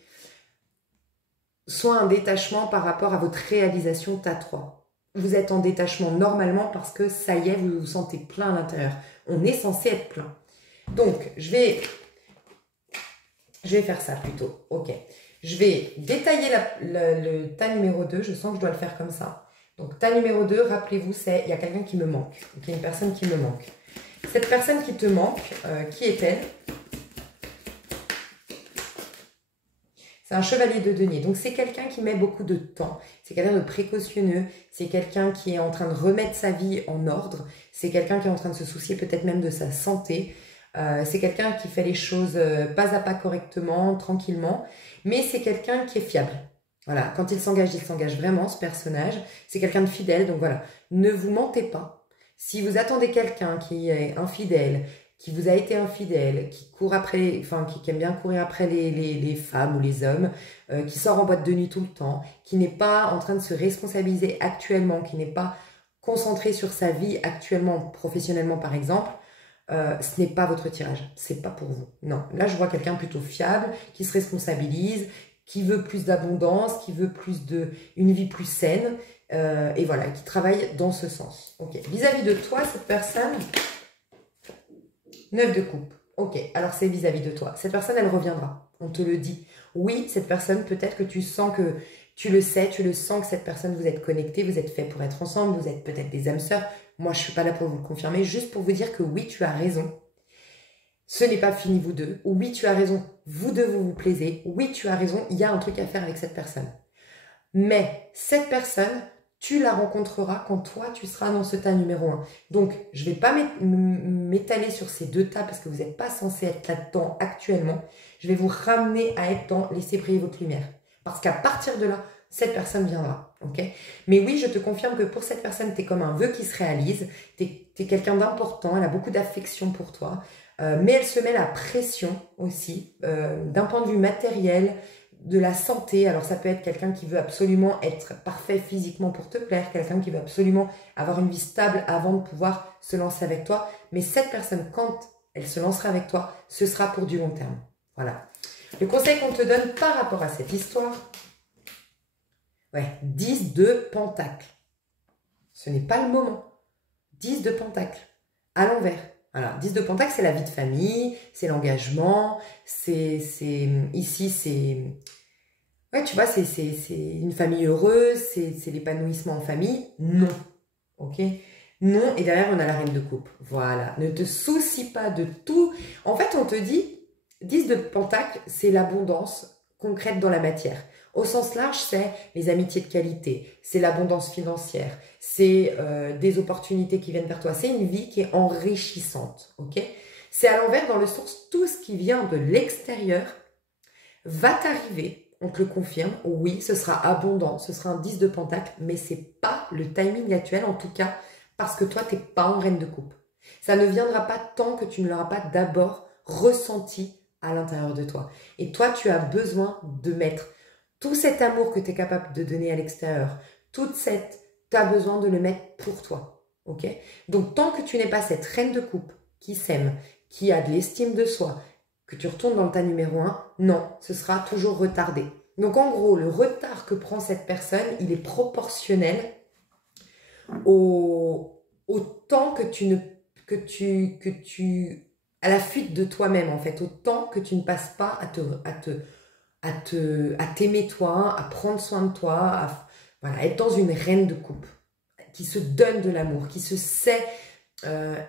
Soit un détachement par rapport à votre réalisation tas 3. Vous êtes en détachement normalement parce que ça y est, vous vous sentez plein à l'intérieur. On est censé être plein. Donc, je vais faire ça plutôt. Ok. Je vais détailler le tas numéro 2. Je sens que je dois le faire comme ça. Donc, tas numéro 2, rappelez-vous, c'est il y a quelqu'un qui me manque. Il y a une personne qui me manque. Cette personne qui te manque, qui est-elle? C'est un chevalier de denier. Donc, c'est quelqu'un qui met beaucoup de temps. C'est quelqu'un de précautionneux. C'est quelqu'un qui est en train de remettre sa vie en ordre. C'est quelqu'un qui est en train de se soucier peut-être même de sa santé. C'est quelqu'un qui fait les choses pas à pas correctement, tranquillement. Mais c'est quelqu'un qui est fiable. Voilà, quand il s'engage vraiment, ce personnage. C'est quelqu'un de fidèle, donc voilà. Ne vous mentez pas. Si vous attendez quelqu'un qui est infidèle, qui vous a été infidèle, qui court après, enfin, qui aime bien courir après les femmes ou les hommes, qui sort en boîte de nuit tout le temps, qui n'est pas en train de se responsabiliser actuellement, qui n'est pas concentré sur sa vie actuellement, professionnellement par exemple, ce n'est pas votre tirage, c'est pas pour vous. Non, là je vois quelqu'un plutôt fiable, qui se responsabilise, qui veut plus d'abondance, qui veut une vie plus saine, et voilà, qui travaille dans ce sens. Ok, vis-à-vis de toi, cette personne, 9 de coupe. Ok, alors c'est vis-à-vis de toi. Cette personne, elle reviendra, on te le dit. Oui, cette personne, peut-être que tu sens que, tu le sais, tu le sens que cette personne, vous êtes connectés, vous êtes faits pour être ensemble, vous êtes peut-être des âmes sœurs. Moi, je ne suis pas là pour vous le confirmer, juste pour vous dire que oui, tu as raison. Ce n'est pas fini, vous deux. Oui, tu as raison, vous deux, vous vous plaisez. Oui, tu as raison, il y a un truc à faire avec cette personne. Mais cette personne, tu la rencontreras quand toi, tu seras dans ce tas numéro 1. Donc, je ne vais pas m'étaler sur ces deux tas parce que vous n'êtes pas censé être là-dedans actuellement. Je vais vous ramener à être dans laissez briller votre lumière. Parce qu'à partir de là, cette personne viendra. Okay, mais oui, je te confirme que pour cette personne, tu es comme un vœu qui se réalise. Tu es quelqu'un d'important, elle a beaucoup d'affection pour toi. Mais elle se met la pression aussi, d'un point de vue matériel, de la santé. Alors ça peut être quelqu'un qui veut absolument être parfait physiquement pour te plaire, quelqu'un qui veut absolument avoir une vie stable avant de pouvoir se lancer avec toi. Mais cette personne, quand elle se lancera avec toi, ce sera pour du long terme. Voilà. Le conseil qu'on te donne par rapport à cette histoire, ouais, 10 de pentacle. Ce n'est pas le moment. 10 de pentacle, à l'envers. Voilà, 10 de pentacle, c'est la vie de famille, c'est l'engagement, ici, c'est... Ouais, tu vois, c'est une famille heureuse, c'est l'épanouissement en famille. Non, ok? Non, et derrière, on a la reine de coupe. Voilà, ne te soucie pas de tout. En fait, on te dit, 10 de pentacle, c'est l'abondance concrète dans la matière. Au sens large, c'est les amitiés de qualité, c'est l'abondance financière, c'est des opportunités qui viennent vers toi. C'est une vie qui est enrichissante, ok? C'est à l'envers dans le sens, tout ce qui vient de l'extérieur va t'arriver, on te le confirme, oui, ce sera abondant, ce sera un 10 de pentacle, mais c'est pas le timing actuel, en tout cas, parce que toi, tu n'es pas en reine de coupe. Ça ne viendra pas tant que tu ne l'auras pas d'abord ressenti à l'intérieur de toi. Et toi, tu as besoin de mettre tout cet amour que tu es capable de donner à l'extérieur, tu as besoin de le mettre pour toi. Ok? Donc, tant que tu n'es pas cette reine de coupe qui s'aime, qui a de l'estime de soi, que tu retournes dans le tas numéro 1, non, ce sera toujours retardé. Donc, en gros, le retard que prend cette personne, il est proportionnel au temps à la fuite de toi-même, en fait, au temps que tu ne passes pas à t'aimer toi, à prendre soin de toi, voilà, être dans une reine de coupe, qui se donne de l'amour, qui se sait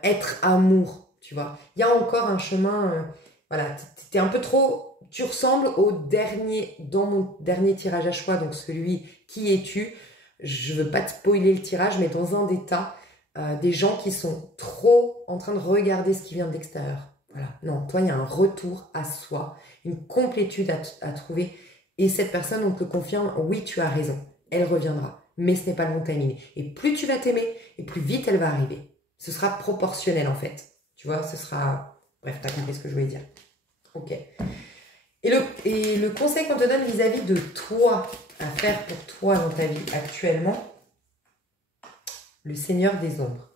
être amour, tu vois. Il y a encore un chemin, voilà, t'es un peu trop, tu ressembles dans mon dernier tirage à choix, donc celui qui es-tu. Je veux pas te spoiler le tirage, mais dans un des tas, des gens qui sont trop en train de regarder ce qui vient de l'extérieur. Voilà. Non, toi, il y a un retour à soi, une complétude à trouver. Et cette personne, on te confirme, oui, tu as raison, elle reviendra. Mais ce n'est pas le bon timing. Et plus tu vas t'aimer, et plus vite elle va arriver. Ce sera proportionnel, en fait. Tu vois, ce sera... Bref, tu as compris ce que je voulais dire. Ok. Et le conseil qu'on te donne vis-à-vis de toi, à faire pour toi dans ta vie actuellement, le Seigneur des ombres.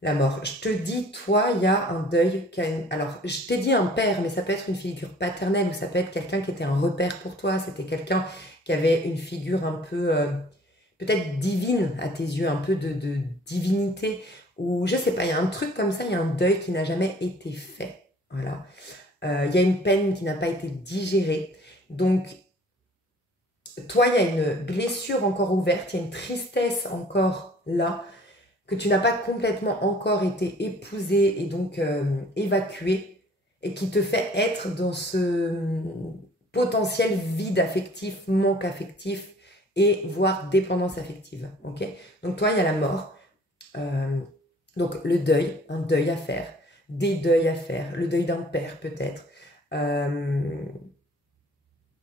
La mort. Je te dis, toi, il y a un deuil. Alors, je t'ai dit un père, mais ça peut être une figure paternelle ou ça peut être quelqu'un qui était un repère pour toi. C'était quelqu'un qui avait une figure un peu, peut-être divine à tes yeux, un peu de divinité. Ou je sais pas, il y a un truc comme ça, il y a un deuil qui n'a jamais été fait. Voilà. Il y a une peine qui n'a pas été digérée. Donc, toi, il y a une blessure encore ouverte, il y a une tristesse encore là, que tu n'as pas complètement encore été épousée et donc évacuée, et qui te fait être dans ce potentiel vide affectif, manque affectif, et voire dépendance affective. Ok? Donc toi, il y a la mort. Donc le deuil, un deuil à faire, des deuils à faire, le deuil d'un père peut-être.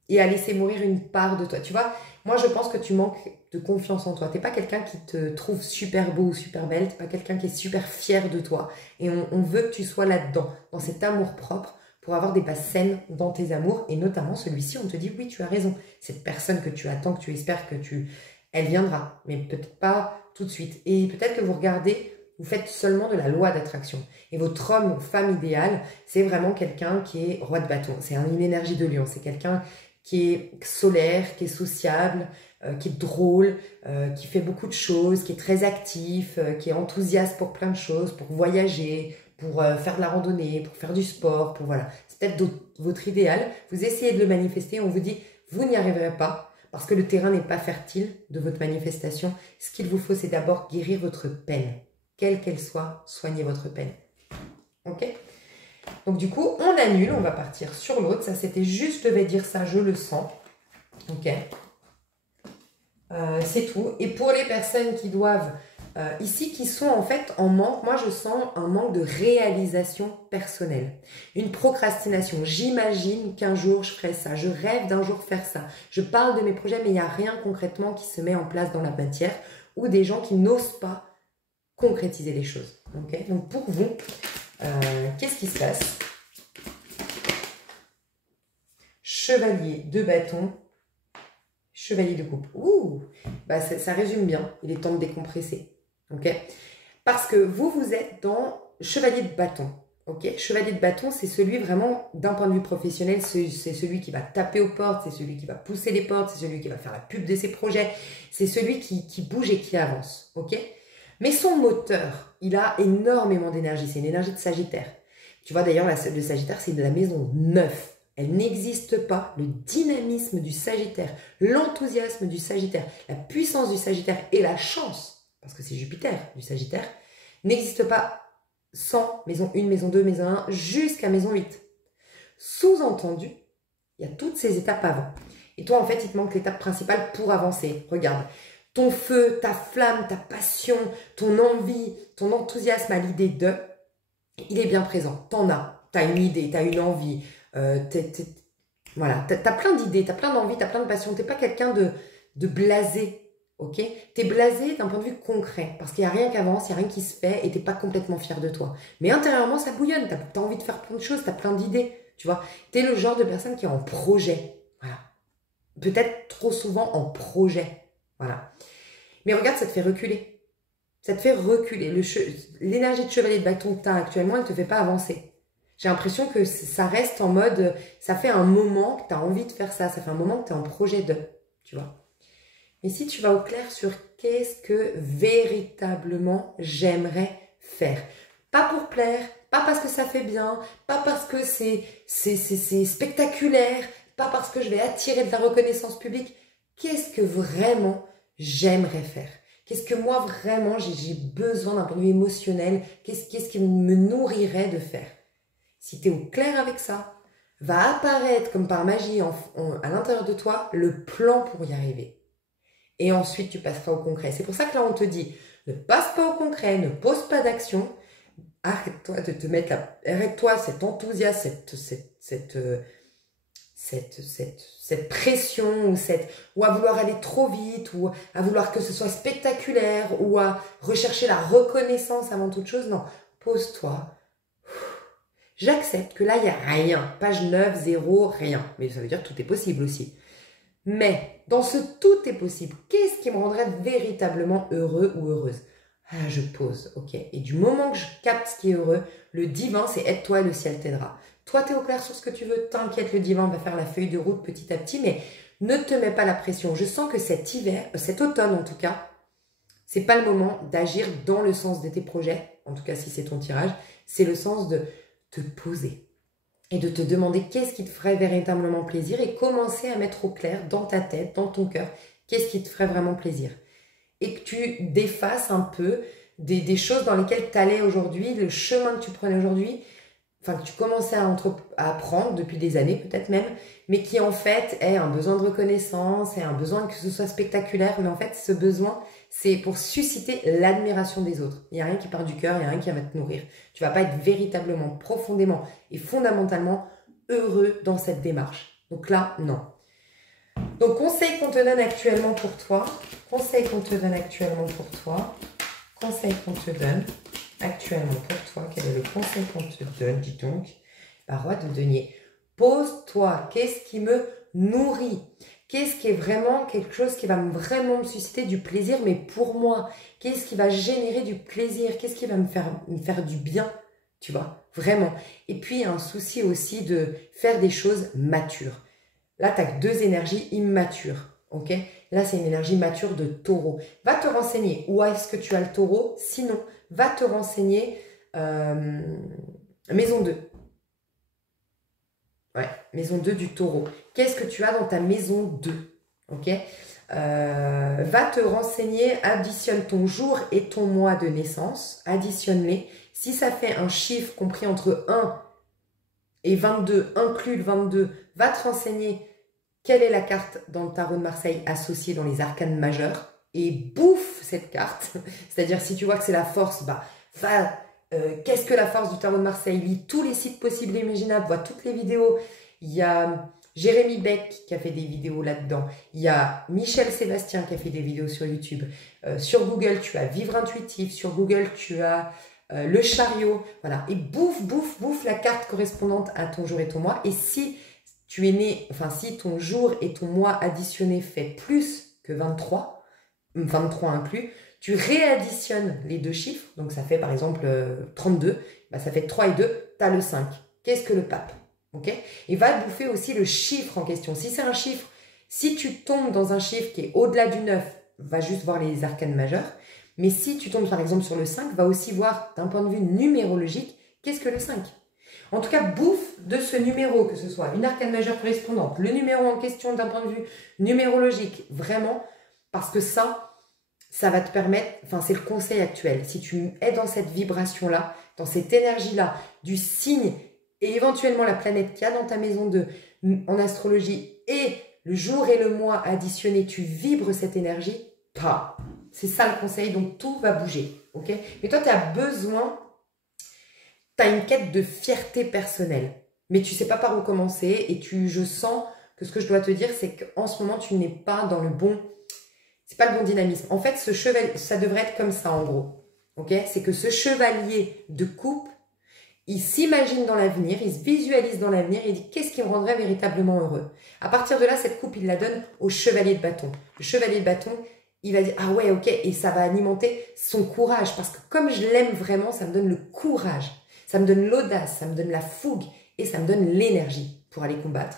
et à laisser mourir une part de toi. Tu vois, moi je pense que tu manques de confiance en toi. T'es pas quelqu'un qui te trouve super beau ou super belle, t'es pas quelqu'un qui est super fier de toi. Et on veut que tu sois là-dedans, dans cet amour-propre, pour avoir des bases saines dans tes amours. Et notamment celui-ci, on te dit, oui, tu as raison. Cette personne que tu attends, que tu espères elle viendra, mais peut-être pas tout de suite. Et peut-être que vous regardez, vous faites seulement de la loi d'attraction. Et votre homme ou femme idéal, c'est vraiment quelqu'un qui est roi de bâton. C'est une énergie de lion. C'est quelqu'un qui est solaire, qui est sociable, qui est drôle, qui fait beaucoup de choses, qui est très actif, qui est enthousiaste pour plein de choses, pour voyager, pour faire de la randonnée, pour faire du sport, pour voilà. C'est peut-être votre idéal. Vous essayez de le manifester, on vous dit, vous n'y arriverez pas parce que le terrain n'est pas fertile de votre manifestation. Ce qu'il vous faut, c'est d'abord guérir votre peine. Quelle qu'elle soit, soignez votre peine. Ok? Donc du coup, on annule, on va partir sur l'autre. Ça, c'était juste, je devais dire ça, je le sens. Ok? C'est tout. Et pour les personnes qui doivent, ici, qui sont en fait en manque, moi je sens un manque de réalisation personnelle. Une procrastination. J'imagine qu'un jour je ferai ça. Je rêve d'un jour faire ça. Je parle de mes projets, mais il n'y a rien concrètement qui se met en place dans la matière, ou des gens qui n'osent pas concrétiser les choses. Okay? Donc pour vous, qu'est-ce qui se passe? Chevalier de bâton, chevalier de coupe. Ouh, bah ça résume bien. Il est temps de décompresser. Okay? Parce que vous êtes dans chevalier de bâton. Okay? Chevalier de bâton, c'est celui vraiment, d'un point de vue professionnel, c'est celui qui va taper aux portes, c'est celui qui va pousser les portes, c'est celui qui va faire la pub de ses projets, c'est celui qui bouge et qui avance. Ok? Mais son moteur, il a énormément d'énergie. C'est une énergie de Sagittaire. Tu vois d'ailleurs, le Sagittaire, c'est de la maison 9. Elle n'existe pas. Le dynamisme du Sagittaire, l'enthousiasme du Sagittaire, la puissance du Sagittaire et la chance, parce que c'est Jupiter du Sagittaire, n'existe pas sans maison 1, maison 2, maison 1, jusqu'à maison 8. Sous-entendu, il y a toutes ces étapes avant. Et toi, en fait, il te manque l'étape principale pour avancer. Regarde. Ton feu, ta flamme, ta passion, ton envie, ton enthousiasme à l'idée de, il est bien présent. T'en as. T'as une idée, t'as une envie. Voilà, t'as plein d'idées, t'as plein d'envie, t'as plein de passion. T'es pas quelqu'un de blasé, ok? T'es blasé d'un point de vue concret, parce qu'il n'y a rien qui avance, il n'y a rien qui se fait, et t'es pas complètement fier de toi. Mais intérieurement, ça bouillonne. T'as envie de faire plein de choses, t'as plein d'idées, tu vois? T'es le genre de personne qui est en projet, voilà. Peut-être trop souvent en projet. Voilà. Mais regarde, ça te fait reculer. Ça te fait reculer. L'énergie de chevalier de bâton que tu as actuellement, elle ne te fait pas avancer. J'ai l'impression que ça reste en mode, ça fait un moment que tu as envie de faire ça. Ça fait un moment que tu es en projet de, tu vois. Mais si tu vas au clair sur qu'est-ce que véritablement j'aimerais faire. Pas pour plaire, pas parce que ça fait bien, pas parce que c'est spectaculaire, pas parce que je vais attirer de la reconnaissance publique. Qu'est-ce que vraiment j'aimerais faire? Qu'est-ce que moi vraiment j'ai besoin d'un point de vue émotionnel? Qu'est-ce qui me nourrirait de faire? Si tu es au clair avec ça, va apparaître comme par magie à l'intérieur de toi le plan pour y arriver. Et ensuite, tu passeras au concret. C'est pour ça que là, on te dit, ne passe pas au concret, ne pose pas d'action. Arrête-toi de te mettre là. Arrête-toi cet enthousiasme, cette pression ou à vouloir aller trop vite ou à vouloir que ce soit spectaculaire ou à rechercher la reconnaissance avant toute chose. Non, pose-toi. J'accepte que là, il n'y a rien. Page 9, 0, rien. Mais ça veut dire que tout est possible aussi. Mais dans ce tout est possible, qu'est-ce qui me rendrait véritablement heureux ou heureuse? Ah, je pose, ok. Et du moment que je capte ce qui est heureux, le divin, c'est aide-toi et le ciel t'aidera. Toi, tu es au clair sur ce que tu veux, t'inquiète, le divin va faire la feuille de route petit à petit, mais ne te mets pas la pression. Je sens que cet automne en tout cas, c'est pas le moment d'agir dans le sens de tes projets, en tout cas si c'est ton tirage, c'est le sens de te poser et de te demander qu'est-ce qui te ferait véritablement plaisir et commencer à mettre au clair dans ta tête, dans ton cœur, qu'est-ce qui te ferait vraiment plaisir. Et que tu défasses un peu des choses dans lesquelles tu allais aujourd'hui, le chemin que tu prenais aujourd'hui, enfin que tu commençais à apprendre depuis des années peut-être même, mais qui en fait est un besoin de reconnaissance, est un besoin que ce soit spectaculaire, mais en fait ce besoin c'est pour susciter l'admiration des autres. Il n'y a rien qui part du cœur, il n'y a rien qui va te nourrir. Tu ne vas pas être véritablement, profondément et fondamentalement heureux dans cette démarche. Donc là, non. Donc, conseil qu'on te donne actuellement pour toi. Conseil qu'on te donne actuellement pour toi. Conseil qu'on te donne actuellement pour toi. Quel est le conseil qu'on te donne, dis donc? La roi de denier. Pose-toi. Qu'est-ce qui me nourrit? Qu'est-ce qui est vraiment quelque chose qui va vraiment me susciter du plaisir, mais pour moi? Qu'est-ce qui va générer du plaisir? Qu'est-ce qui va me faire du bien? Tu vois, vraiment. Et puis, il y a un souci aussi de faire des choses matures. Là, tu as deux énergies immatures. Ok? Là, c'est une énergie mature de taureau. Va te renseigner où est-ce que tu as le taureau. Sinon, va te renseigner maison 2. Ouais, maison 2 du taureau. Qu'est-ce que tu as dans ta maison 2? Ok? Va te renseigner, additionne ton jour et ton mois de naissance. Additionne-les. Si ça fait un chiffre compris entre 1 et 22, inclus le 22, va te renseigner quelle est la carte dans le tarot de Marseille associée dans les arcanes majeures et bouffe cette carte. C'est-à-dire, si tu vois que c'est la force, bah, va... qu'est-ce que la force du tarot de Marseille? Lis tous les sites possibles et imaginables, vois toutes les vidéos. Il y a Jérémy Beck qui a fait des vidéos là-dedans. Il y a Michel Sébastien qui a fait des vidéos sur YouTube. Sur Google, tu as Vivre Intuitif. Sur Google, tu as Le Chariot. Voilà. Et bouffe la carte correspondante à ton jour et ton mois. Et si tu es né, enfin si ton jour et ton mois additionné fait plus que 23 inclus, tu réadditionnes les deux chiffres, donc ça fait par exemple 32, bah ça fait 3 et 2, tu as le 5. Qu'est-ce que le pape? Ok? Et va bouffer aussi le chiffre en question. Si c'est un chiffre, si tu tombes dans un chiffre qui est au-delà du 9, va juste voir les arcanes majeures. Mais si tu tombes par exemple sur le 5, va aussi voir d'un point de vue numérologique, qu'est-ce que le 5? En tout cas, bouffe de ce numéro, que ce soit une arcane majeure correspondante, le numéro en question d'un point de vue numérologique, vraiment, parce que ça va te permettre, enfin c'est le conseil actuel, si tu es dans cette vibration-là, dans cette énergie-là, du signe et éventuellement la planète qu'il y a dans ta maison en astrologie et le jour et le mois additionnés, tu vibres cette énergie, c'est ça le conseil, donc tout va bouger, ok? Mais toi, tu as besoin, tu as une quête de fierté personnelle, mais tu sais pas par où commencer et je sens que ce que je dois te dire, c'est qu'en ce moment, tu n'es pas dans le bon... C'est pas le bon dynamisme. En fait, ce chevalier, ça devrait être comme ça en gros. Ok? C'est que ce chevalier de coupe, il s'imagine dans l'avenir, il se visualise dans l'avenir et il dit qu'est-ce qui me rendrait véritablement heureux. À partir de là, cette coupe, il la donne au chevalier de bâton. Le chevalier de bâton, il va dire ah ouais, ok, et ça va alimenter son courage parce que comme je l'aime vraiment, ça me donne le courage, ça me donne l'audace, ça me donne la fougue et ça me donne l'énergie pour aller combattre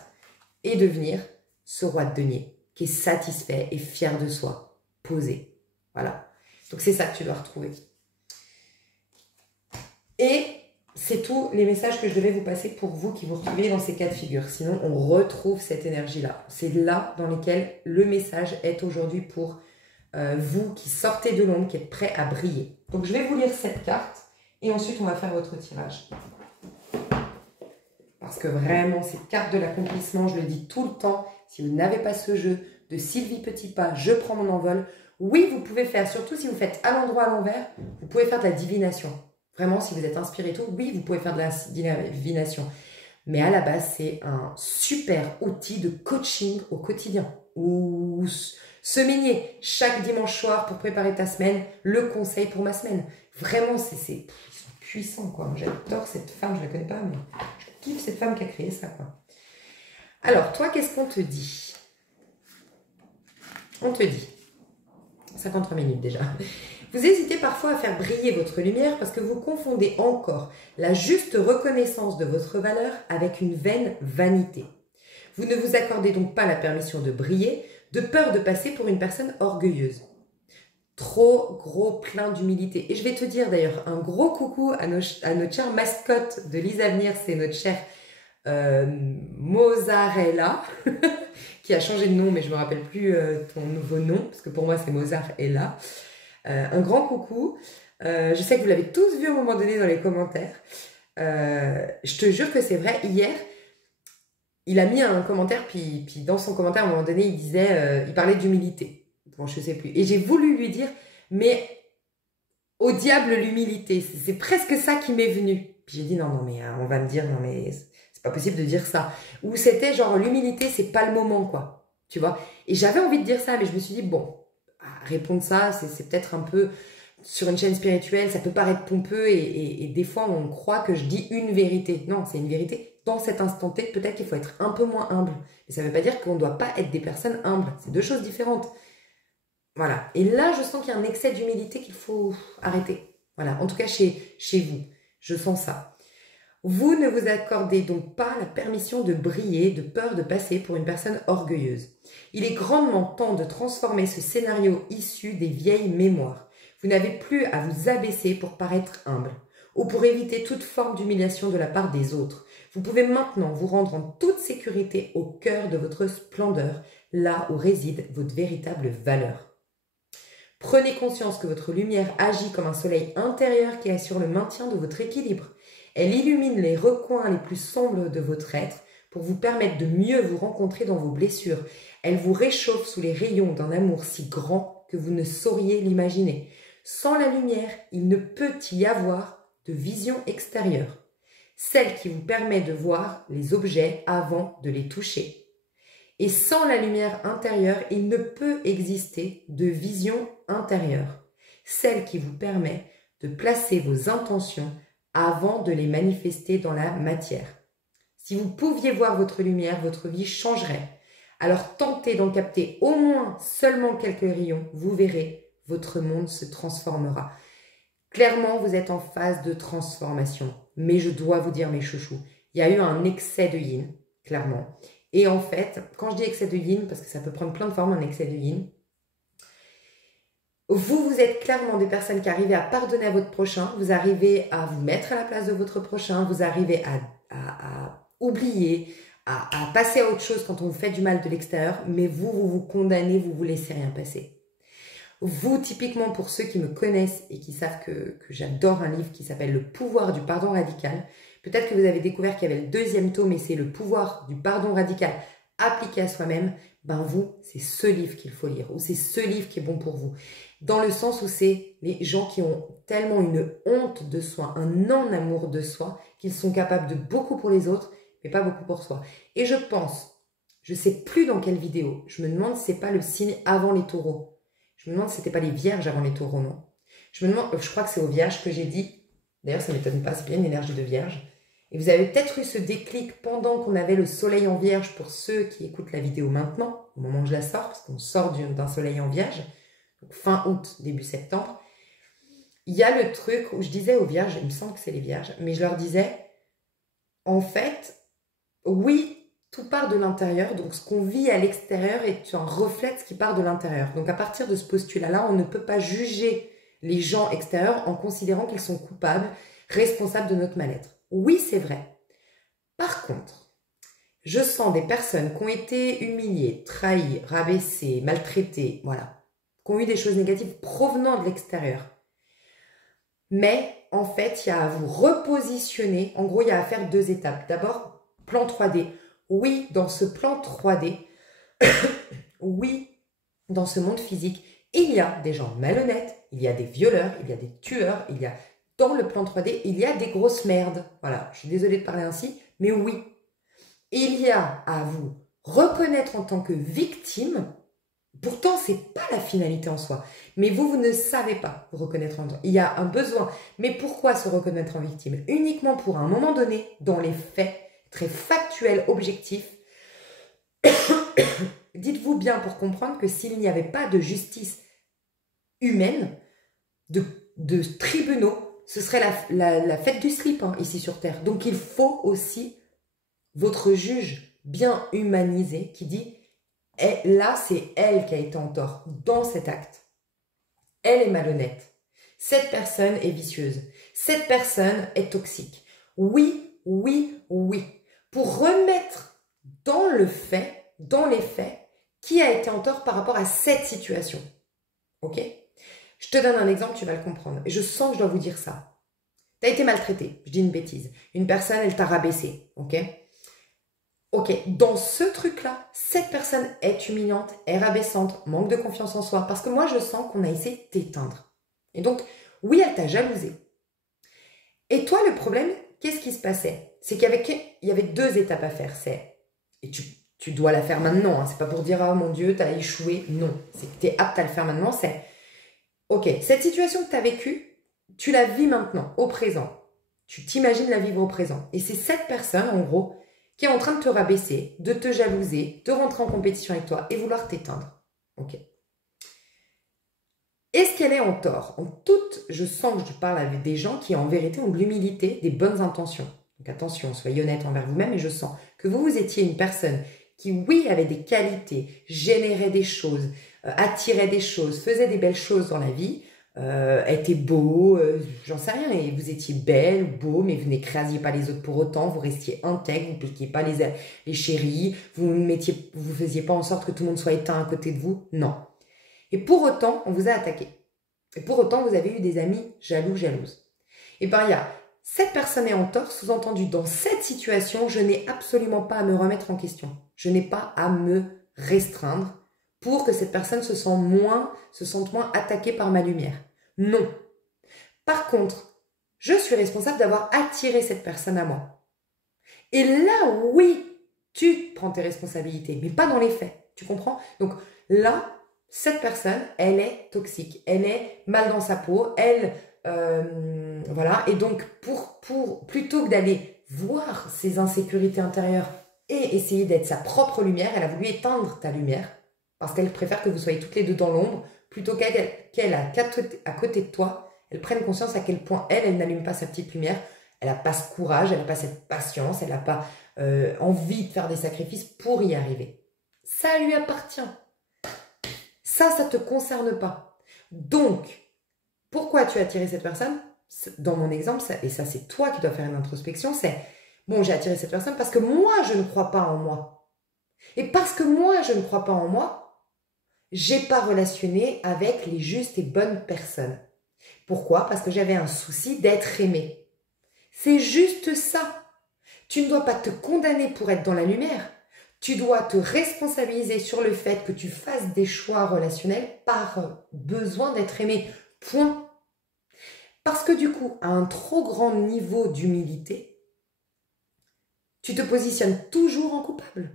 et devenir ce roi de denier qui est satisfait et fier de soi, posé. Voilà. Donc c'est ça que tu dois retrouver. Et c'est tous les messages que je devais vous passer pour vous qui vous retrouvez dans ces cas de figure. Sinon, on retrouve cette énergie-là. C'est là dans lesquels le message est aujourd'hui pour vous qui sortez de l'ombre, qui êtes prêts à briller. Donc je vais vous lire cette carte et ensuite on va faire votre tirage. Parce que vraiment, cette carte de l'accomplissement, je le dis tout le temps, si vous n'avez pas ce jeu de Sylvie Petitpas, je prends mon envol, oui, vous pouvez faire, surtout si vous faites à l'endroit à l'envers, vous pouvez faire de la divination. Vraiment, si vous êtes inspiré et tout, oui, vous pouvez faire de la divination. Mais à la base, c'est un super outil de coaching au quotidien. Ou semainier, chaque dimanche soir pour préparer ta semaine, le conseil pour ma semaine. Vraiment, ils sont puissants, quoi. J'adore cette femme, je ne la connais pas, mais je kiffe cette femme qui a créé ça, quoi. Alors, toi, qu'est-ce qu'on te dit? On te dit, 53 minutes déjà, vous hésitez parfois à faire briller votre lumière parce que vous confondez encore la juste reconnaissance de votre valeur avec une vaine vanité. Vous ne vous accordez donc pas la permission de briller, de peur de passer pour une personne orgueilleuse. Trop gros plein d'humilité. Et je vais te dire d'ailleurs un gros coucou à notre chère mascotte de Lise Avenir, c'est notre chère Mozarella, qui a changé de nom, mais je ne me rappelle plus ton nouveau nom, parce que pour moi c'est Mozarella. Un grand coucou. Je sais que vous l'avez tous vu à un moment donné dans les commentaires. Je te jure que c'est vrai, hier, il a mis un commentaire, puis dans son commentaire, à un moment donné, il disait, il parlait d'humilité. Bon, je ne sais plus. Et j'ai voulu lui dire, mais au diable l'humilité. C'est presque ça qui m'est venu. Puis j'ai dit, non, mais on va me dire, non, mais c'est pas possible de dire ça. Ou c'était genre, l'humilité, c'est pas le moment, quoi. tu vois. Et j'avais envie de dire ça, mais je me suis dit, bon, répondre ça, c'est peut-être un peu sur une chaîne spirituelle, ça peut paraître pompeux et des fois on croit que je dis une vérité. Non, c'est une vérité. Dans cet instant T, peut-être qu'il faut être un peu moins humble. Mais ça ne veut pas dire qu'on ne doit pas être des personnes humbles. C'est deux choses différentes. Voilà. Et là, je sens qu'il y a un excès d'humilité qu'il faut arrêter. Voilà. En tout cas, chez vous. Je sens ça. Vous ne vous accordez donc pas la permission de briller, de peur de passer pour une personne orgueilleuse. Il est grandement temps de transformer ce scénario issu des vieilles mémoires. Vous n'avez plus à vous abaisser pour paraître humble ou pour éviter toute forme d'humiliation de la part des autres. Vous pouvez maintenant vous rendre en toute sécurité au cœur de votre splendeur, là où réside votre véritable valeur. Prenez conscience que votre lumière agit comme un soleil intérieur qui assure le maintien de votre équilibre. Elle illumine les recoins les plus sombres de votre être pour vous permettre de mieux vous rencontrer dans vos blessures. Elle vous réchauffe sous les rayons d'un amour si grand que vous ne sauriez l'imaginer. Sans la lumière, il ne peut y avoir de vision extérieure, celle qui vous permet de voir les objets avant de les toucher. Et sans la lumière intérieure, il ne peut exister de vision intérieure, celle qui vous permet de placer vos intentions avant de les manifester dans la matière. Si vous pouviez voir votre lumière, votre vie changerait. Alors tentez d'en capter au moins seulement quelques rayons, vous verrez, votre monde se transformera. Clairement, vous êtes en phase de transformation. Mais je dois vous dire, mes chouchous, il y a eu un excès de yin, clairement. Et en fait, quand je dis excès de yin, parce que ça peut prendre plein de formes, un excès de yin, vous êtes clairement des personnes qui arrivez à pardonner à votre prochain, vous arrivez à vous mettre à la place de votre prochain, vous arrivez à oublier, à passer à autre chose quand on vous fait du mal de l'extérieur, mais vous vous condamnez, vous laissez rien passer. Vous, typiquement, pour ceux qui me connaissent et qui savent que j'adore un livre qui s'appelle « Le pouvoir du pardon radical », peut-être que vous avez découvert qu'il y avait le deuxième tome et c'est « Le pouvoir du pardon radical appliqué à soi-même », ben vous, c'est ce livre qu'il faut lire ou c'est ce livre qui est bon pour vous. Dans le sens où c'est les gens qui ont tellement une honte de soi, un non-amour de soi, qu'ils sont capables de beaucoup pour les autres, mais pas beaucoup pour soi. Et je pense, je ne sais plus dans quelle vidéo, je me demande si c'est pas le signe avant les taureaux. Je me demande si c'était pas les vierges avant les taureaux, non? Je me demande, je crois que c'est aux vierges que j'ai dit, d'ailleurs ça ne m'étonne pas, c'est bien une énergie de vierge. Et vous avez peut-être eu ce déclic pendant qu'on avait le soleil en vierge pour ceux qui écoutent la vidéo maintenant, au moment où je la sors, parce qu'on sort d'un soleil en vierge, donc fin août, début septembre. Il y a le truc où je disais aux vierges, il me semble que c'est les vierges, mais je leur disais, en fait, oui, tout part de l'intérieur, donc ce qu'on vit à l'extérieur est un reflet de ce qui part de l'intérieur. Donc à partir de ce postulat-là, on ne peut pas juger les gens extérieurs en considérant qu'ils sont coupables, responsables de notre mal-être. Oui, c'est vrai. Par contre, je sens des personnes qui ont été humiliées, trahies, rabaissées, maltraitées, voilà, qui ont eu des choses négatives provenant de l'extérieur. Mais en fait, il y a à vous repositionner. En gros, il y a à faire deux étapes. D'abord, plan 3D. Oui, dans ce plan 3D, oui, dans ce monde physique, il y a des gens malhonnêtes, il y a des violeurs, il y a des tueurs, il y a... Dans le plan 3D, il y a des grosses merdes. Voilà, je suis désolée de parler ainsi, mais oui. Il y a à vous reconnaître en tant que victime. Pourtant, ce n'est pas la finalité en soi. Mais vous ne savez pas vous reconnaître en tant. Il y a un besoin. Mais pourquoi se reconnaître en victime? Uniquement pour un moment donné, dans les faits, très factuels, objectifs. Dites-vous bien pour comprendre que s'il n'y avait pas de justice humaine, de tribunaux, ce serait la fête du slip ici sur Terre. Donc il faut aussi votre juge bien humanisé qui dit là c'est elle qui a été en tort dans cet acte. Elle est malhonnête. Cette personne est vicieuse. Cette personne est toxique. Oui, oui, oui. Pour remettre dans le fait, dans les faits, qui a été en tort par rapport à cette situation. Ok ? Je te donne un exemple, tu vas le comprendre. Et je sens que je dois vous dire ça. Tu as été maltraité, je dis une bêtise. Une personne, elle t'a rabaissé, ok? Ok, dans ce truc-là, cette personne est humiliante, est rabaissante, manque de confiance en soi. Parce que moi, je sens qu'on a essayé de t'éteindre. Et donc, oui, elle t'a jalousé. Et toi, le problème, qu'est-ce qui se passait? C'est qu'il y avait deux étapes à faire. Et tu dois la faire maintenant. Hein. C'est pas pour dire, ah mon Dieu, t'as échoué. Non, c'est que tu es apte à le faire maintenant. C'est, ok, cette situation que tu as vécue, tu la vis maintenant, au présent. Tu t'imagines la vivre au présent. Et c'est cette personne, en gros, qui est en train de te rabaisser, de te jalouser, de rentrer en compétition avec toi et vouloir t'éteindre. Ok. Est-ce qu'elle est en tort? Je sens que je parle avec des gens qui, en vérité, ont de l'humilité, des bonnes intentions. Donc attention, soyez honnête envers vous-même et je sens que vous étiez une personne qui, oui, avait des qualités, générait des choses, attirait des choses, faisait des belles choses dans la vie, était beau, j'en sais rien, et vous étiez belle, beau, mais vous n'écrasiez pas les autres pour autant, vous restiez intègre, vous ne piquiez pas les chéris, vous faisiez pas en sorte que tout le monde soit éteint à côté de vous, non. Et pour autant, on vous a attaqué. Et pour autant, vous avez eu des amis jaloux, jalouses. Et bien, il y a cette personne est en tort, sous-entendu, dans cette situation, je n'ai absolument pas à me remettre en question. Je n'ai pas à me restreindre pour que cette personne se sente moins attaquée par ma lumière. Non. Par contre, je suis responsable d'avoir attiré cette personne à moi. Et là, oui, tu prends tes responsabilités, mais pas dans les faits. Tu comprends? Donc là, cette personne, elle est toxique, elle est mal dans sa peau, voilà. Et donc, plutôt que d'aller voir ses insécurités intérieures et essayer d'être sa propre lumière, elle a voulu éteindre ta lumière parce qu'elle préfère que vous soyez toutes les deux dans l'ombre plutôt qu'elle à côté de toi, elle prenne conscience à quel point elle n'allume pas sa petite lumière, elle n'a pas ce courage, elle n'a pas cette patience, elle n'a pas envie de faire des sacrifices pour y arriver. Ça lui appartient. Ça ne te concerne pas. Donc, pourquoi tu as attiré cette personne? Dans mon exemple, et ça c'est toi qui dois faire une introspection, c'est, bon, j'ai attiré cette personne parce que moi, je ne crois pas en moi. Et parce que moi, je ne crois pas en moi, j'ai pas relationné avec les justes et bonnes personnes. Pourquoi? Parce que j'avais un souci d'être aimé. C'est juste ça. Tu ne dois pas te condamner pour être dans la lumière. Tu dois te responsabiliser sur le fait que tu fasses des choix relationnels par besoin d'être aimé. Point. Parce que du coup, à un trop grand niveau d'humilité, tu te positionnes toujours en coupable.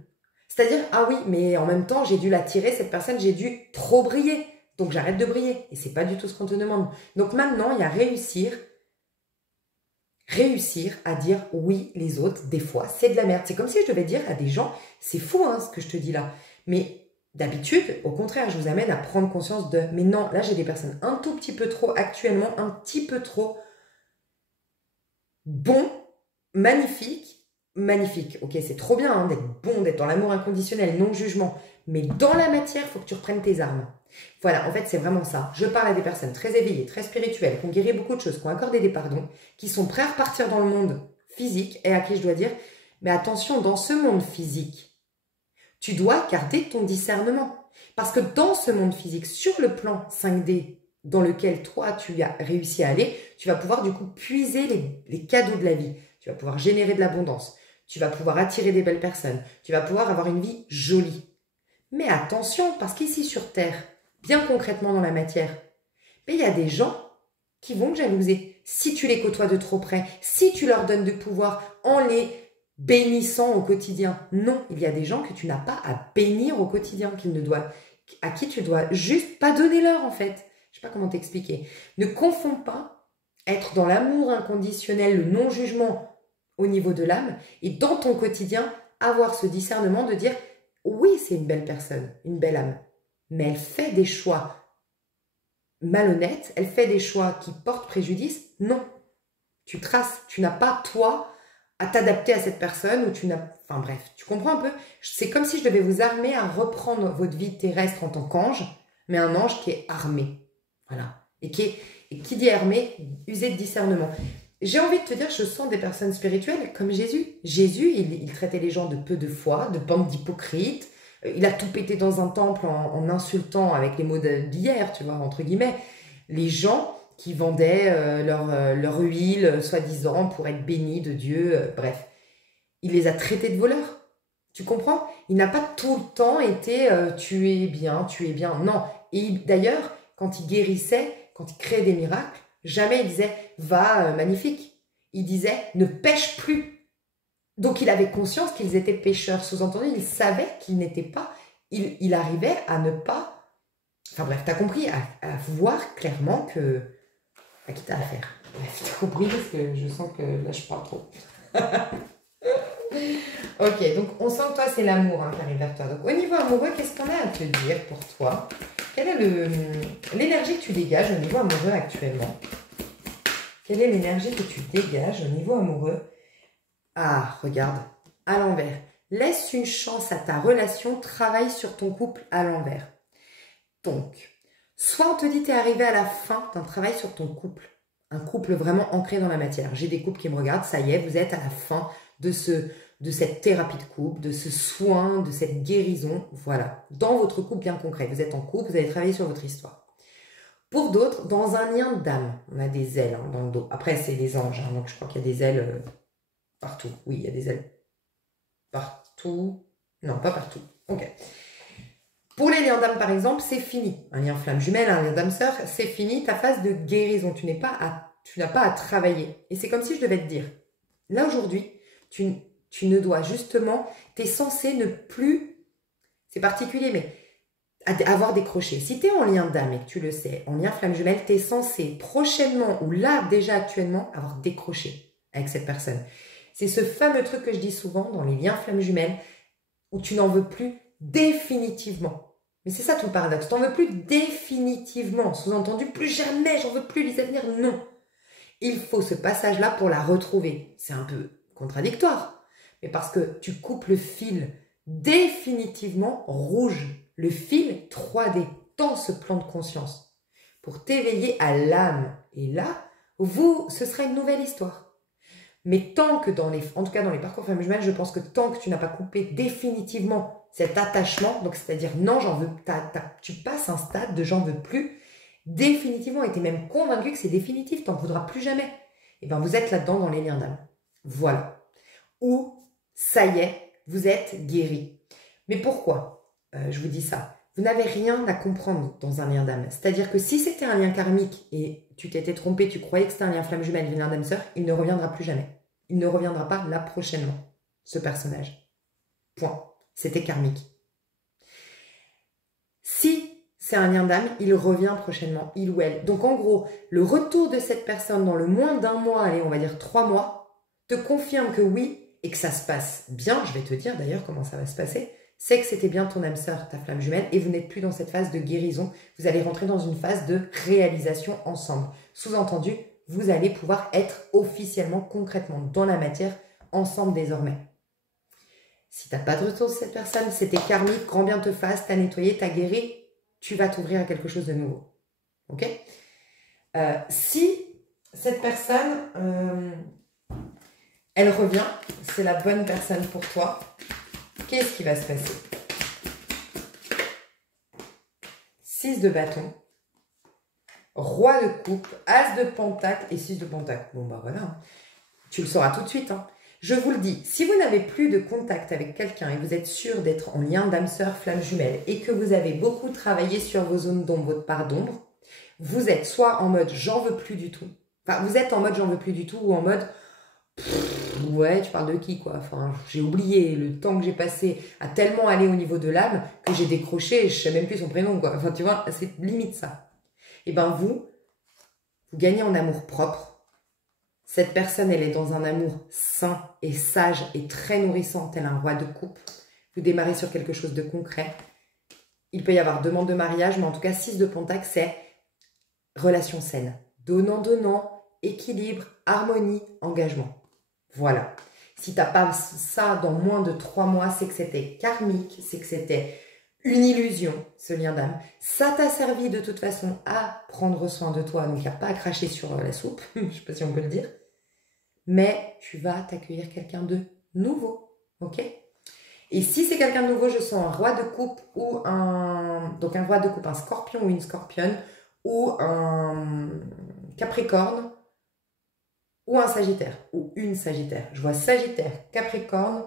C'est-à-dire, ah oui, mais en même temps, j'ai dû l'attirer, cette personne, j'ai dû trop briller. Donc j'arrête de briller. Et c'est pas du tout ce qu'on te demande. Donc maintenant, il y a réussir à dire oui, les autres, des fois, c'est de la merde. C'est comme si je devais dire à des gens, c'est fou hein, ce que je te dis là. Mais d'habitude, au contraire, je vous amène à prendre conscience de, mais non, là j'ai des personnes un tout petit peu trop, actuellement, un petit peu trop bon, magnifique. Ok, c'est trop bien hein, d'être bon, d'être dans l'amour inconditionnel, non-jugement. Mais dans la matière, il faut que tu reprennes tes armes. Voilà, en fait, c'est vraiment ça. Je parle à des personnes très éveillées, très spirituelles, qui ont guéri beaucoup de choses, qui ont accordé des pardons, qui sont prêts à repartir dans le monde physique et à qui je dois dire, mais attention, dans ce monde physique, tu dois garder ton discernement. Parce que dans ce monde physique, sur le plan 5D, dans lequel toi, tu as réussi à aller, tu vas pouvoir du coup puiser les cadeaux de la vie. Tu vas pouvoir générer de l'abondance. Tu vas pouvoir attirer des belles personnes. Tu vas pouvoir avoir une vie jolie. Mais attention, parce qu'ici sur Terre, bien concrètement dans la matière, il y a des gens qui vont te jalouser. Si tu les côtoies de trop près, si tu leur donnes du pouvoir en les bénissant au quotidien. Non, il y a des gens que tu n'as pas à bénir au quotidien, à qui tu dois juste pas donner l'heure en fait. Je sais pas comment t'expliquer. Ne confonds pas être dans l'amour inconditionnel, le non-jugement au niveau de l'âme et dans ton quotidien, avoir ce discernement de dire oui, c'est une belle personne, une belle âme, mais elle fait des choix malhonnêtes, elle fait des choix qui portent préjudice. Non, tu traces, tu n'as pas toi à t'adapter à cette personne ou tu n'as... Enfin bref, tu comprends un peu? C'est comme si je devais vous armer à reprendre votre vie terrestre en tant qu'ange, mais un ange qui est armé. Voilà. Et qui dit armé, user de discernement. J'ai envie de te dire, je sens des personnes spirituelles comme Jésus. Jésus, il traitait les gens de peu de foi, de bande d'hypocrites. Il a tout pété dans un temple en insultant, avec les mots d'hier, tu vois, entre guillemets, les gens qui vendaient leur huile, soi-disant, pour être bénis de Dieu. Bref, il les a traités de voleurs. Tu comprends? Il n'a pas tout le temps été tu es bien. Non. Et d'ailleurs, quand il guérissait, quand il créait des miracles, jamais il disait « va, magnifique ». Il disait « ne pêche plus ». Donc il avait conscience qu'ils étaient pécheurs. Sous-entendu, il savait qu'ils n'étaient pas. Il arrivait à ne pas... Enfin bref, t'as compris, à voir clairement que... À qui t'as affaire. Bref, t'as compris parce que je sens que là je parle trop. Ok, donc on sent que toi c'est l'amour qui arrive vers toi. Donc au niveau amoureux, qu'est-ce qu'on a à te dire pour toi? Quelle est l'énergie que tu dégages au niveau amoureux actuellement? Quelle est l'énergie que tu dégages au niveau amoureux? Ah, regarde, à l'envers. Laisse une chance à ta relation, travaille sur ton couple à l'envers. Donc, soit on te dit t'es arrivé à la fin d'un travail sur ton couple, un couple vraiment ancré dans la matière. J'ai des couples qui me regardent, ça y est, vous êtes à la fin de cette thérapie de couple, de ce soin, de cette guérison, voilà, dans votre couple bien concret. Vous êtes en couple, vous avez travaillé sur votre histoire. Pour d'autres, dans un lien d'âme, on a des ailes dans le dos. Après, c'est les anges, donc je crois qu'il y a des ailes partout. Oui, il y a des ailes partout. Non, pas partout. Ok. Pour les liens d'âme, par exemple, c'est fini. Un lien flamme jumelle, un lien d'âme sœur, c'est fini. Ta phase de guérison, tu n'as pas à travailler. Et c'est comme si je devais te dire, là aujourd'hui, tu ne dois justement, tu es censé ne plus, c'est particulier, mais avoir décroché. Si tu es en lien d'âme et que tu le sais, en lien flamme jumelle, tu es censé prochainement ou là déjà actuellement avoir décroché avec cette personne. C'est ce fameux truc que je dis souvent dans les liens flamme jumelle où tu n'en veux plus définitivement. Mais c'est ça tout le paradoxe. Tu n'en veux plus définitivement. Sous-entendu, plus jamais, j'en veux plus, les avenirs, non. Il faut ce passage-là pour la retrouver. C'est un peu contradictoire. Mais parce que tu coupes le fil définitivement rouge. Le fil 3D dans ce plan de conscience. Pour t'éveiller à l'âme. Et là, ce sera une nouvelle histoire. Mais tant que en tout cas dans les parcours femmes jumelles, je pense que tant que tu n'as pas coupé définitivement cet attachement, donc c'est-à-dire non, tu passes un stade de j'en veux plus, définitivement, et tu es même convaincu que c'est définitif, tu n'en voudras plus jamais. Et bien vous êtes là-dedans dans les liens d'âme. Voilà. Ou ça y est, vous êtes guéri. Mais pourquoi je vous dis ça? Vous n'avez rien à comprendre dans un lien d'âme. C'est-à-dire que si c'était un lien karmique et tu t'étais trompé, tu croyais que c'était un lien flamme jumelle, un lien d'âme sœur, il ne reviendra plus jamais. Il ne reviendra pas là prochainement, ce personnage. Point. C'était karmique. Si c'est un lien d'âme, il revient prochainement, il ou elle. Donc en gros, le retour de cette personne dans le moins d'un mois, allez, on va dire 3 mois, te confirme que oui, et que ça se passe bien, je vais te dire d'ailleurs comment ça va se passer, c'est que c'était bien ton âme sœur, ta flamme jumelle, et vous n'êtes plus dans cette phase de guérison, vous allez rentrer dans une phase de réalisation ensemble. Sous-entendu, vous allez pouvoir être officiellement, concrètement, dans la matière, ensemble désormais. Si tu n'as pas de retour de cette personne, c'était karmique, grand bien te fasse, t'as nettoyé, t'as guéri, tu vas t'ouvrir à quelque chose de nouveau. Ok? Si cette personne, elle revient, c'est la bonne personne pour toi, qu'est-ce qui va se passer? 6 de bâton, roi de coupe, as de pentacle et 6 de pentacle. Bon, bah voilà, tu le sauras tout de suite. Je vous le dis, si vous n'avez plus de contact avec quelqu'un et vous êtes sûr d'être en lien d'âme sœur, flamme jumelle et que vous avez beaucoup travaillé sur vos zones d'ombre, votre part d'ombre, vous êtes soit en mode j'en veux plus du tout, enfin vous êtes en mode j'en veux plus du tout ou en mode ouais, tu parles de qui quoi? Enfin, j'ai oublié le temps que j'ai passé à tellement aller au niveau de l'âme que j'ai décroché et je sais même plus son prénom quoi. Enfin, tu vois, c'est limite ça. Et ben vous gagnez en amour propre. Cette personne, elle est dans un amour sain et sage et très nourrissant, tel un roi de coupe. Vous démarrez sur quelque chose de concret. Il peut y avoir demande de mariage, mais en tout cas, 6 de pentacle, c'est relation saine. Donnant, équilibre, harmonie, engagement. Voilà. Si tu n'as pas ça dans moins de 3 mois, c'est que c'était karmique, c'est que c'était une illusion, ce lien d'âme. Ça t'a servi de toute façon à prendre soin de toi, donc il n'y a pas à cracher sur la soupe, je ne sais pas si on peut le dire. Mais tu vas t'accueillir quelqu'un de nouveau, ok? Et si c'est quelqu'un de nouveau, je sens un roi de coupe ou donc un roi de coupe, un scorpion ou une scorpionne, ou un capricorne, ou un sagittaire, ou une sagittaire. Je vois sagittaire, capricorne,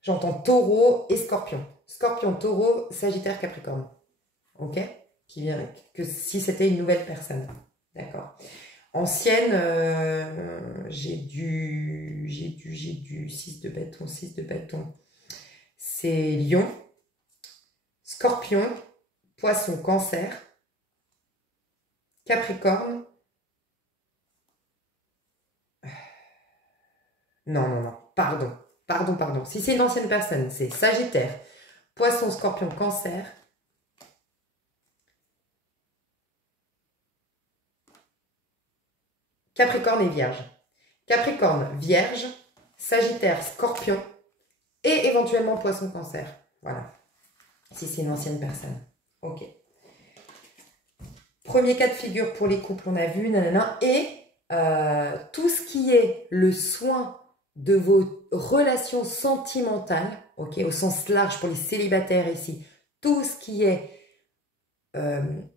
j'entends taureau et scorpion. Scorpion, taureau, sagittaire, capricorne. Ok? Qui vient, que si c'était une nouvelle personne. D'accord. Ancienne, j'ai du j'ai du 6 de bâton, 6 de bâton. C'est Lion, Scorpion, Poisson, Cancer, Capricorne. Non, non, non, pardon, pardon, pardon. Si c'est une ancienne personne, c'est Sagittaire, Poisson, Scorpion, Cancer. Capricorne et Vierge. Capricorne, Vierge, Sagittaire, Scorpion et éventuellement Poisson, Cancer. Voilà. Si c'est une ancienne personne. Ok. Premier cas de figure pour les couples, on a vu, nanana. Et tout ce qui est le soin de vos relations sentimentales, ok, au sens large pour les célibataires ici, tout ce qui est